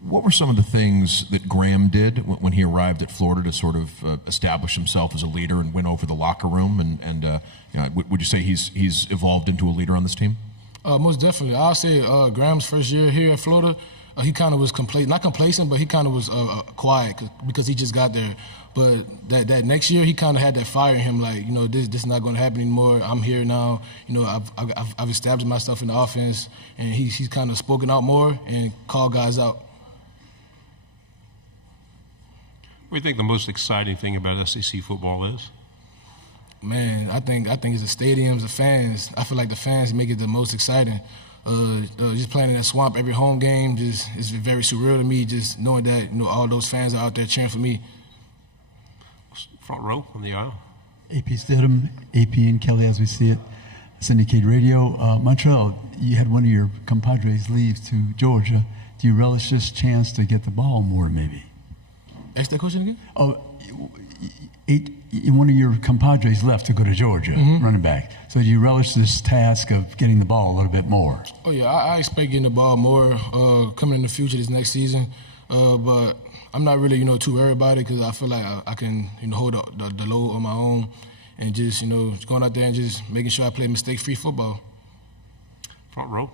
What were some of the things that Graham did when he arrived at Florida to sort of establish himself as a leader and win over the locker room? And would you say he's evolved into a leader on this team? Most definitely. I'll say Graham's first year here at Florida, he kind of was not complacent, but he kind of was quiet because he just got there. But that next year, he kind of had that fire in him, like, this is not going to happen anymore. I'm here now. I've established myself in the offense, and he's kind of spoken out more and called guys out. What do you think the most exciting thing about SEC football is? Man, I think it's the stadiums, the fans. I feel like the fans make it the most exciting. Just playing in that swamp every home game, it's very surreal to me. Just knowing that all those fans are out there cheering for me. Front row on the aisle. AP Stidham, AP and Kelly, as we see it, Syndicate Radio. Montrell, you had one of your compadres leave to Georgia. Do you relish this chance to get the ball more, maybe? Ask that question again? One of your compadres left to go to Georgia, running back. So do you relish this task of getting the ball a little bit more? Oh, yeah, I expect getting the ball more coming in the future this next season. But I'm not really, too worried about it because I feel like I can, hold the load on my own and just, going out there and just making sure I play mistake-free football. Front row.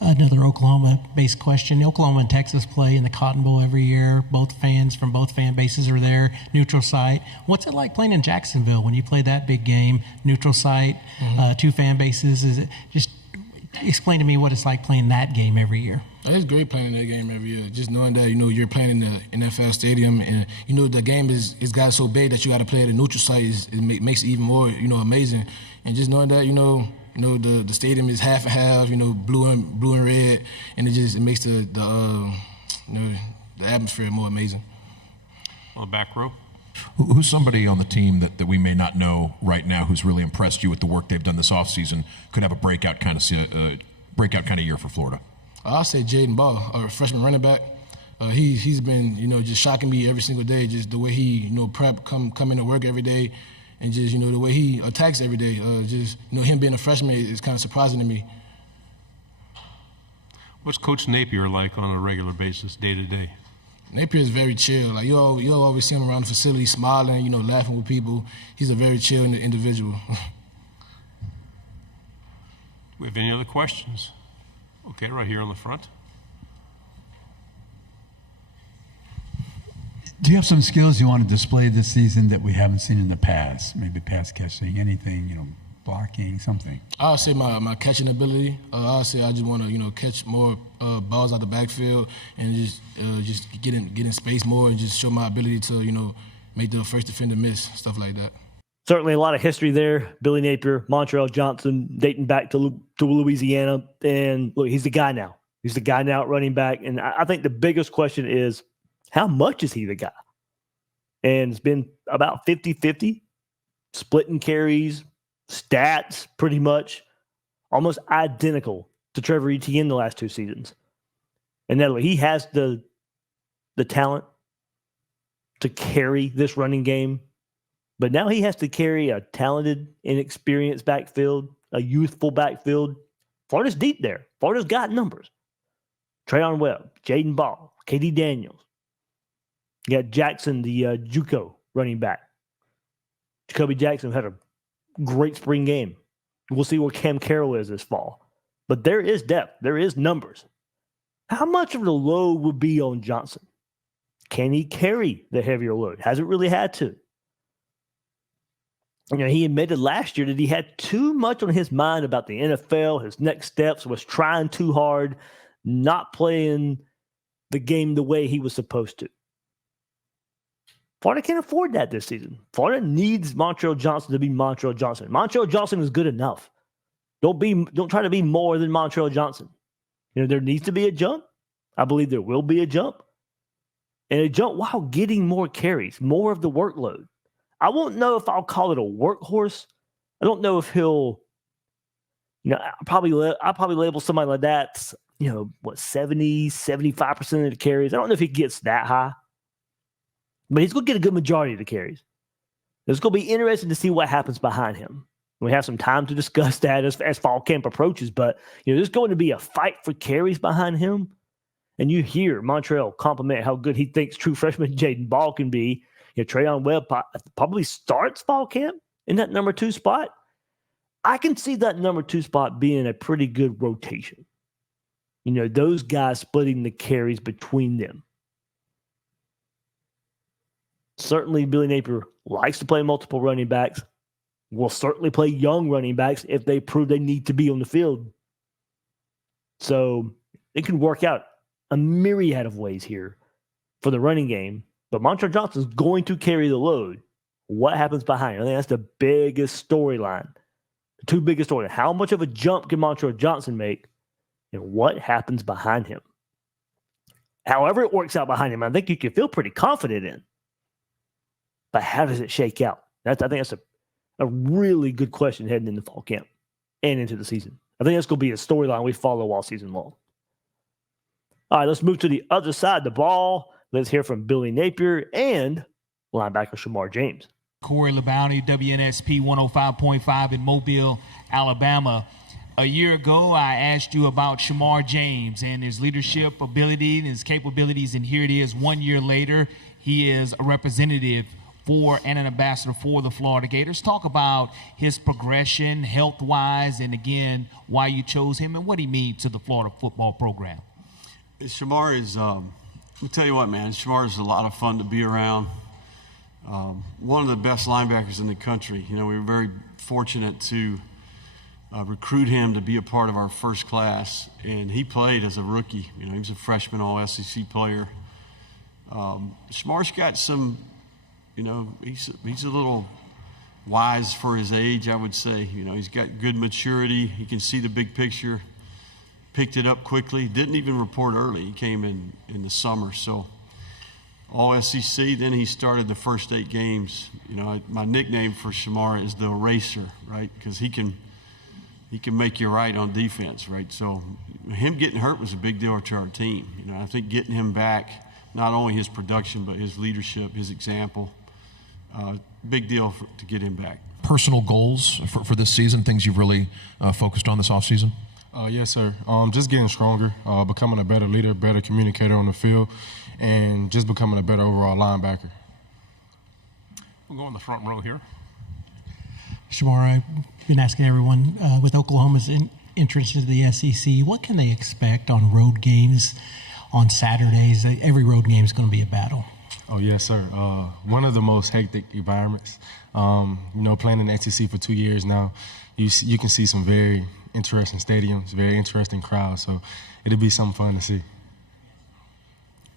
Another Oklahoma-based question. Oklahoma and Texas play in the Cotton Bowl every year. Both fans from both fan bases are there, neutral site. What's it like playing in Jacksonville when you play that big game, neutral site, two fan bases? Is it just explain to me what it's like playing that game every year? It's great playing that game every year. Just knowing that, you're playing in the NFL stadium and, the game is got so big that you got to play at a neutral site. Makes it even more, amazing. And just knowing that, the stadium is half and half, blue and red, and it makes the atmosphere more amazing. On the back row. Who's somebody on the team that we may not know right now who's really impressed you with the work they've done this offseason, could have a breakout kind of year for Florida? I'll say Jaden Ball, a freshman running back. He's been, just shocking me every single day, just the way he, prep, come into work every day, and just, the way he attacks every day. Him being a freshman is kind of surprising to me. What's Coach Napier like on a regular basis, day to day? Napier is very chill. Like you'll always see him around the facility, smiling, laughing with people. He's a very chill individual. Do we have any other questions? Okay, right here on the front. Do you have some skills you want to display this season that we haven't seen in the past? Maybe pass catching, anything, blocking, something? I'll say my catching ability. I'll say I just want to, catch more balls out the backfield and just get in space more and just show my ability to, make the first defender miss, stuff like that. Certainly a lot of history there. Billy Napier, Montrell Johnson, dating back to Louisiana. And look, he's the guy now. He's the guy now at running back. And I think the biggest question is, how much is he the guy? And it's been about 50-50, splitting carries, stats pretty much almost identical to Trevor Etienne the last two seasons. And that he has the talent to carry this running game. But now he has to carry a talented, inexperienced backfield, a youthful backfield. Florida's deep there. Florida's got numbers. Trayon Webb, Jaden Ball, KD Daniels. You got Jackson, the JUCO running back. Jacoby Jackson had a great spring game. We'll see where Cam Carroll is this fall. But there is depth. There is numbers. How much of the load would be on Johnson? Can he carry the heavier load? Hasn't really had to. He admitted last year that he had too much on his mind about the NFL, his next steps, was trying too hard, not playing the game the way he was supposed to. Florida can't afford that this season. Florida needs Montrell Johnson to be Montrell Johnson. Montrell Johnson is good enough. Don't try to be more than Montrell Johnson. There needs to be a jump. I believe there will be a jump. And a jump while getting more carries, more of the workload. I won't know if I'll call it a workhorse. I don't know if he'll, I'll probably label somebody like that, 70, 75% of the carries. I don't know if he gets that high, but he's going to get a good majority of the carries. It's going to be interesting to see what happens behind him. We have some time to discuss that as fall camp approaches, but there's going to be a fight for carries behind him. And you hear Montrell compliment how good he thinks true freshman Jaden Ball can be. Trayon Webb probably starts fall camp in that number 2 spot. I can see that number 2 spot being a pretty good rotation. Those guys splitting the carries between them. Certainly, Billy Napier likes to play multiple running backs. Will certainly play young running backs if they prove they need to be on the field. So it can work out a myriad of ways here for the running game. But Montrell Johnson is going to carry the load. What happens behind him? I think that's the biggest storyline. The two biggest storylines. How much of a jump can Montrell Johnson make? And what happens behind him? However it works out behind him, I think you can feel pretty confident in. But how does it shake out? I think that's a really good question heading into fall camp and into the season. I think that's going to be a storyline we follow all season long. All right, let's move to the other side of the ball. Let's hear from Billy Napier and linebacker Shemar James. Corey LeBounty, WNSP 105.5 in Mobile, Alabama. A year ago, I asked you about Shamar James and his leadership ability and his capabilities, and here it is 1 year later. He is a representative for and an ambassador for the Florida Gators. Talk about his progression health-wise, and again, why you chose him and what he means to the Florida football program. Shamar is, let me tell you what, man, Shamar is a lot of fun to be around. One of the best linebackers in the country. You know, we were very fortunate to recruit him to be a part of our first class, and he played as a rookie. You know, he was a freshman all-SEC player. Shamar's got some, you know, he's a little wise for his age, I would say. You know, he's got good maturity. He can see the big picture. Picked it up quickly. Didn't even report early. He came in the summer, so all SEC. Then he started the first 8 games. You know, my nickname for Shamar is the eraser, right? Because he can make you right on defense, right? So him getting hurt was a big deal to our team. You know, I think getting him back, not only his production but his leadership, his example, big deal to get him back. Personal goals for this season, things you've really focused on this offseason? Yes, sir. Just getting stronger, becoming a better leader, better communicator on the field, and just becoming a better overall linebacker. We'll go on the front row here. Shamar, I've been asking everyone with Oklahoma's entrance into the SEC, what can they expect on road games on Saturdays? Every road game is going to be a battle. Oh, yes, sir. One of the most hectic environments. You know, playing in the SEC for 2 years now, you can see some very interesting stadiums, very interesting crowds. So it'll be something fun to see.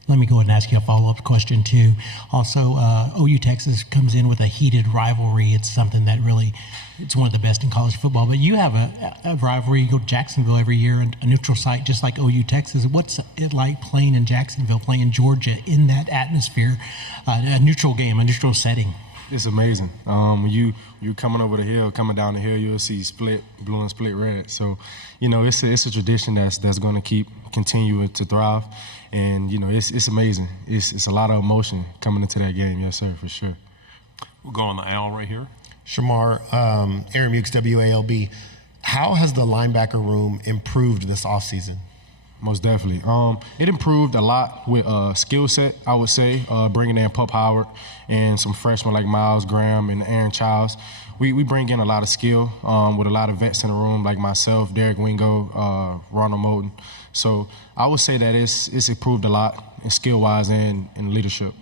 Let me go ahead and ask you a follow-up question, too. Also, OU Texas comes in with a heated rivalry. It's something that really, it's one of the best in college football. But you have a rivalry. You go to Jacksonville every year, a neutral site, just like OU Texas. What's it like playing in Jacksonville, playing Georgia in that atmosphere, a neutral game, a neutral setting? It's amazing. When you're coming over the hill, coming down the hill, you'll see split blue and split red. So, you know, it's a tradition that's going to continue to thrive. And, you know, it's amazing. It's a lot of emotion coming into that game. Yes, sir, for sure. We'll go on the aisle right here. Shamar, Aaron Mukes, WALB. How has the linebacker room improved this offseason? Most definitely. It improved a lot with skill set, I would say, bringing in Pup Howard and some freshmen like Miles Graham and Aaron Childs. We bring in a lot of skill with a lot of vets in the room like myself, Derek Wingo, Ronald Moulton. So I would say that it's improved a lot skill-wise and leadership.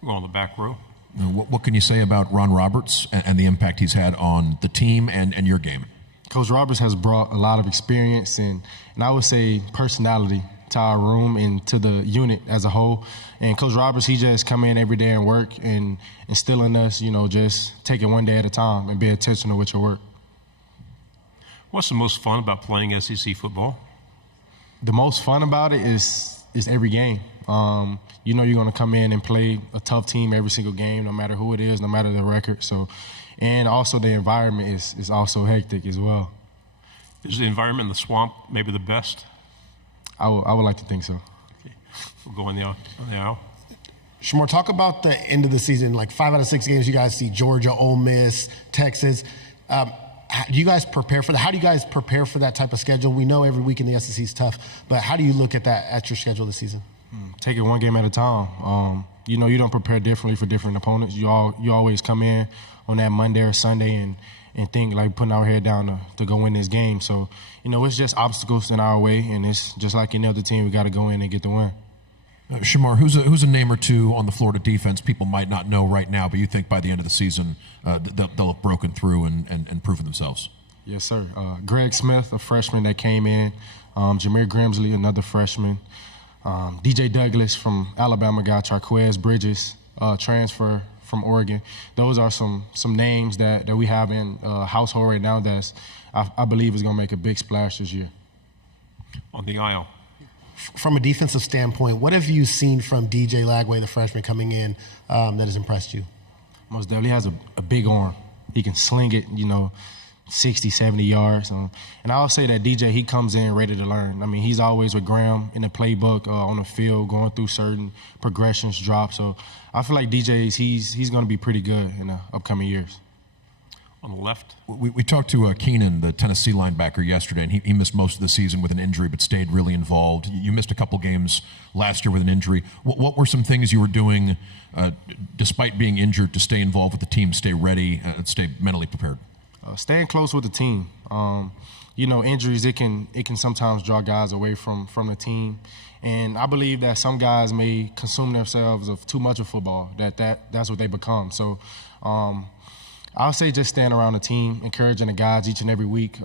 We'll go on the back row. What can you say about Ron Roberts and the impact he's had on the team and your game? Coach Roberts has brought a lot of experience and I would say personality to our room and to the unit as a whole. And Coach Roberts, he just come in every day and work and instill in us, you know, just take it one day at a time and be intentional with your work. What's the most fun about playing SEC football? The most fun about it is every game. You know you're going to come in and play a tough team every single game, no matter who it is, no matter the record. So, and also the environment is also hectic as well. Is the environment in the swamp maybe the best? I would like to think so. Okay. We'll go on the aisle. Shamar, talk about the end of the season. Like 5 out of 6 games, you guys see Georgia, Ole Miss, Texas. Do you guys prepare for that? How do you guys prepare for that type of schedule? We know every week in the SEC is tough, but how do you look at that at your schedule this season? Take it one game at a time. You know, you don't prepare differently for different opponents. You always come in on that Monday or Sunday and think like putting our head down to go win this game. So, you know, it's just obstacles in our way, and it's just like any other team, we got to go in and get the win. Shamar, who's a name or two on the Florida defense people might not know right now, but you think by the end of the season they'll have broken through and proven themselves? Yes, sir. Greg Smith, a freshman that came in. Jameer Grimsley, another freshman. DJ Douglas from Alabama guy. Charquez Bridges, transfer from Oregon. Those are some names that we have in household right now that I believe is going to make a big splash this year. On the aisle. From a defensive standpoint, what have you seen from DJ Lagway, the freshman coming in, that has impressed you? Most definitely has a big arm. He can sling it, you know, 60, 70 yards. And I'll say that DJ, he comes in ready to learn. I mean, he's always with Graham in the playbook, on the field, going through certain progressions, drops. So I feel like DJ's, he's going to be pretty good in the upcoming years. On the left. We talked to Keenan, the Tennessee linebacker, yesterday, and he missed most of the season with an injury, but stayed really involved. You missed a couple games last year with an injury. What were some things you were doing, despite being injured, to stay involved with the team, stay ready, stay mentally prepared? Staying close with the team. Injuries, it can sometimes draw guys away from the team. And I believe that some guys may consume themselves of too much of football, that's what they become. So I'll say just staying around the team, encouraging the guys each and every week,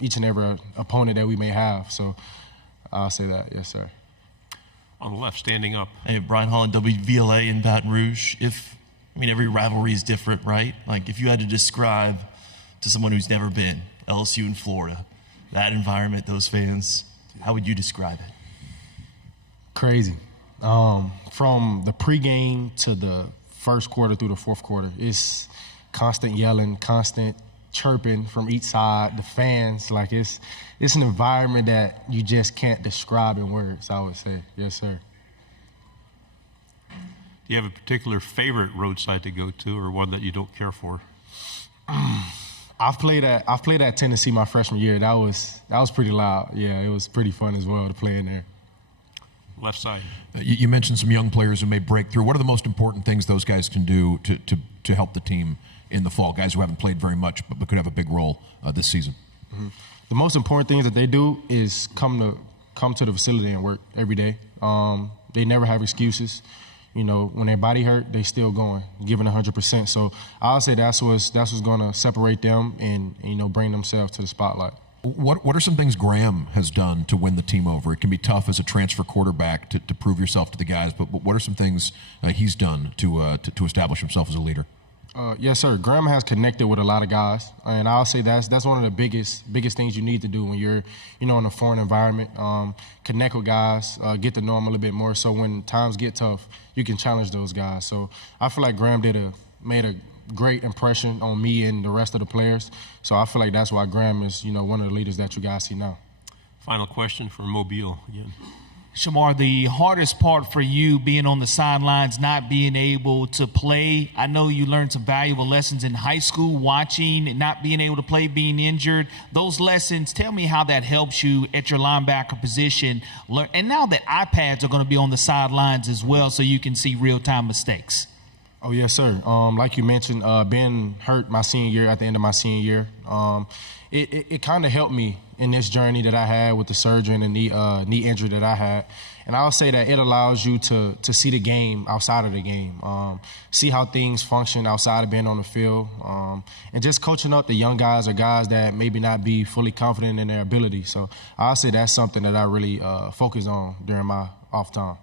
each and every opponent that we may have. So I'll say that, yes, sir. On the left, standing up. Hey, Brian Holland, WVLA in Baton Rouge. Every rivalry is different, right? Like, if you had to describe to someone who's never been, LSU in Florida, that environment, those fans, how would you describe it? Crazy. From the pregame to the first quarter through the fourth quarter, it's constant yelling, constant chirping from each side. The fans, like it's an environment that you just can't describe in words, I would say. Yes, sir. Do you have a particular favorite roadside to go to, or one that you don't care for? I've played at Tennessee my freshman year. That was pretty loud. Yeah, it was pretty fun as well to play in there. Left side. You mentioned some young players who may break through. What are the most important things those guys can do to help the team in the fall? Guys who haven't played very much but could have a big role this season. Mm-hmm. The most important things that they do is come to the facility and work every day. They never have excuses. When their body hurt, they still going, giving 100%. So I'll say that's what's going to separate them and bring themselves to the spotlight. What are some things Graham has done to win the team over? It can be tough as a transfer quarterback to prove yourself to the guys, but what are some things he's done to establish himself as a leader? Yes, sir. Graham has connected with a lot of guys, and I'll say that's one of the biggest things you need to do when you're in a foreign environment. Connect with guys, get to know them a little bit more, so when times get tough, you can challenge those guys. So I feel like Graham made a great impression on me and the rest of the players. So I feel like that's why Graham is one of the leaders that you guys see now. Final question for Mobile again. Shamar, the hardest part for you being on the sidelines, not being able to play. I know you learned some valuable lessons in high school, watching and not being able to play, being injured. Those lessons, tell me how that helps you at your linebacker position. And now that iPads are going to be on the sidelines as well, so you can see real-time mistakes. Oh, yes, sir. Like you mentioned, being hurt my senior year, at the end of my senior year, it kind of helped me in this journey that I had with the surgery and the knee injury that I had. And I'll say that it allows you to see the game outside of the game, see how things function outside of being on the field, and just coaching up the young guys or guys that maybe not be fully confident in their ability. So I'll say that's something that I really focus on during my off time.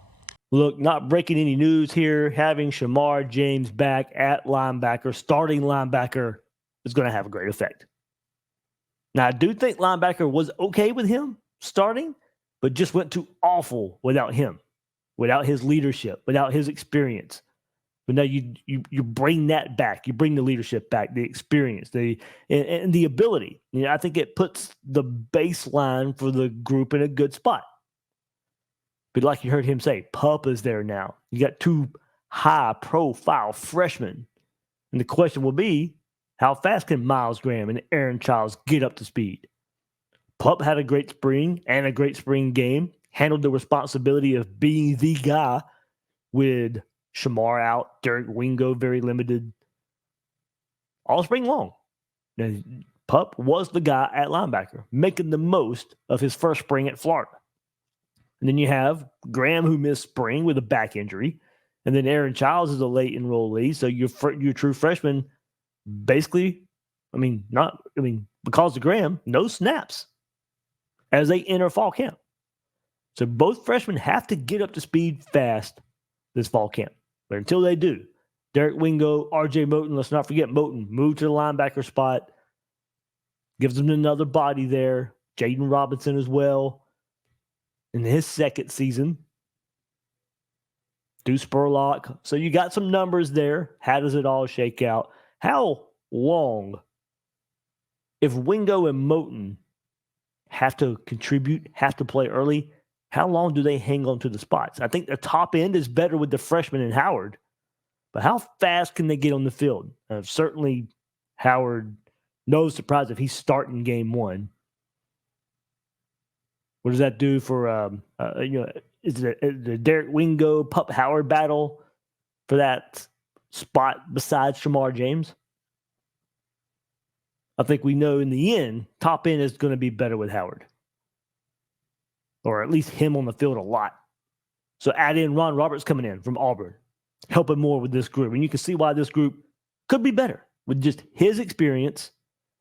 Look, not breaking any news here. Having Shemar James back at linebacker, starting linebacker, is going to have a great effect. Now, I do think linebacker was okay with him starting, but just went too awful without him, without his leadership, without his experience. But now you bring that back. You bring the leadership back, the experience, and the ability. I think it puts the baseline for the group in a good spot. But like you heard him say, Pup is there now. You got two high-profile freshmen. And the question will be, how fast can Miles Graham and Aaron Childs get up to speed? Pup had a great spring and a great spring game, handled the responsibility of being the guy with Shamar out, Derek Wingo very limited, all spring long. Now, Pup was the guy at linebacker, making the most of his first spring at Florida. And then you have Graham, who missed spring with a back injury. And then Aaron Childs is a late enrollee. So your true freshman, basically, because of Graham, no snaps as they enter fall camp. So both freshmen have to get up to speed fast this fall camp. But until they do, Derek Wingo, RJ Moten, let's not forget Moten, moved to the linebacker spot, gives them another body there. Jaden Robinson as well. In his second season, Deuce Spurlock. So you got some numbers there. How does it all shake out? How long, if Wingo and Moten have to contribute, have to play early, how long do they hang on to the spots? I think the top end is better with the freshman and Howard, but how fast can they get on the field? Certainly Howard no surprise if he's starting game one. What does that do for, is it the Derek Wingo, Pup Howard battle for that spot besides Shemar James? I think we know in the end, top end is going to be better with Howard. Or at least him on the field a lot. So add in Ron Roberts coming in from Auburn, helping more with this group. And you can see why this group could be better with just his experience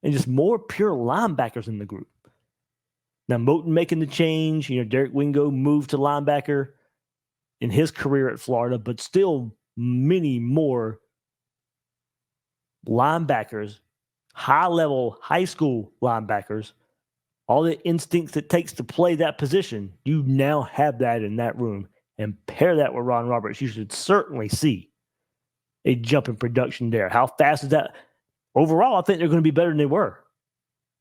and just more pure linebackers in the group. Now, Moten making the change, Derek Wingo moved to linebacker in his career at Florida, but still many more linebackers, high-level high school linebackers, all the instincts it takes to play that position, you now have that in that room. And pair that with Ron Roberts, you should certainly see a jump in production there. How fast is that? Overall, I think they're going to be better than they were.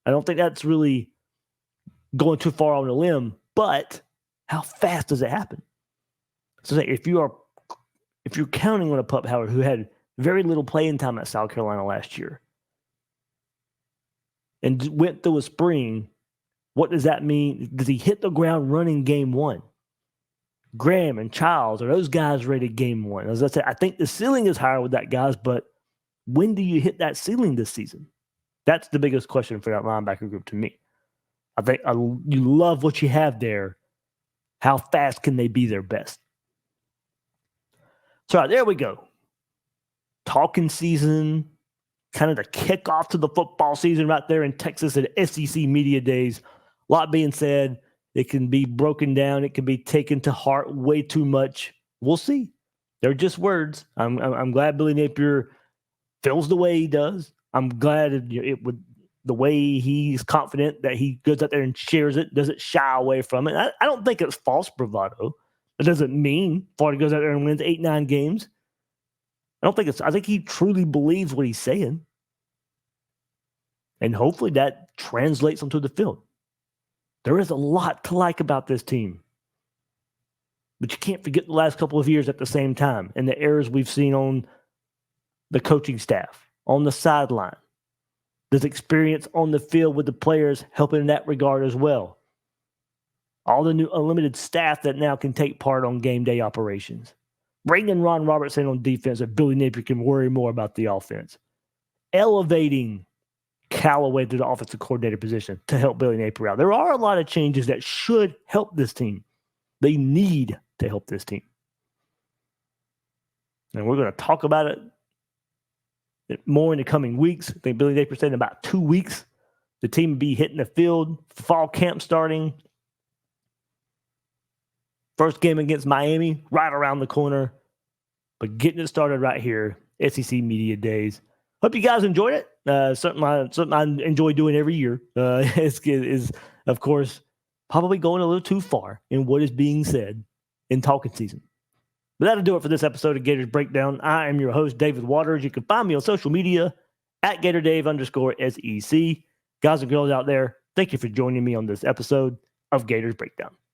I don't think that's really going too far on a limb, but how fast does it happen? So if you're counting on a Pup Howard who had very little playing time at South Carolina last year and went through a spring, what does that mean? Does he hit the ground running game one? Graham and Childs, are those guys rated game one? As I said, I think the ceiling is higher with that, guys, but when do you hit that ceiling this season? That's the biggest question for that linebacker group to me. I think you love what you have there. How fast can they be their best? So there we go. Talking season, kind of the kickoff to the football season right there in Texas at SEC Media Days. A lot being said. It can be broken down. It can be taken to heart way too much. We'll see. They're just words. I'm glad Billy Napier feels the way he does. I'm glad it would. The way he's confident that he goes out there and shares it, doesn't shy away from it. I don't think it's false bravado. It doesn't mean Florida goes out there and wins 8-9 games. I think he truly believes what he's saying. And hopefully that translates onto the field. There is a lot to like about this team. But you can't forget the last couple of years at the same time and the errors we've seen on the coaching staff, on the sideline. There's experience on the field with the players helping in that regard as well. All the new unlimited staff that now can take part on game day operations. Bringing Ron Roberts in on defense so Billy Napier can worry more about the offense. Elevating Callaway to the offensive coordinator position to help Billy Napier out. There are a lot of changes that should help this team. They need to help this team. And we're going to talk about it more in the coming weeks. I think Billy Napier said in about 2 weeks, the team will be hitting the field. Fall camp starting. First game against Miami, right around the corner. But getting it started right here, SEC Media Days. Hope you guys enjoyed it. Something I enjoy doing every year. Is, of course, probably going a little too far in what is being said in talking season. But that'll do it for this episode of Gators Breakdown. I am your host, David Waters. You can find me on social media at GatorDave_SEC. Guys and girls out there, thank you for joining me on this episode of Gators Breakdown.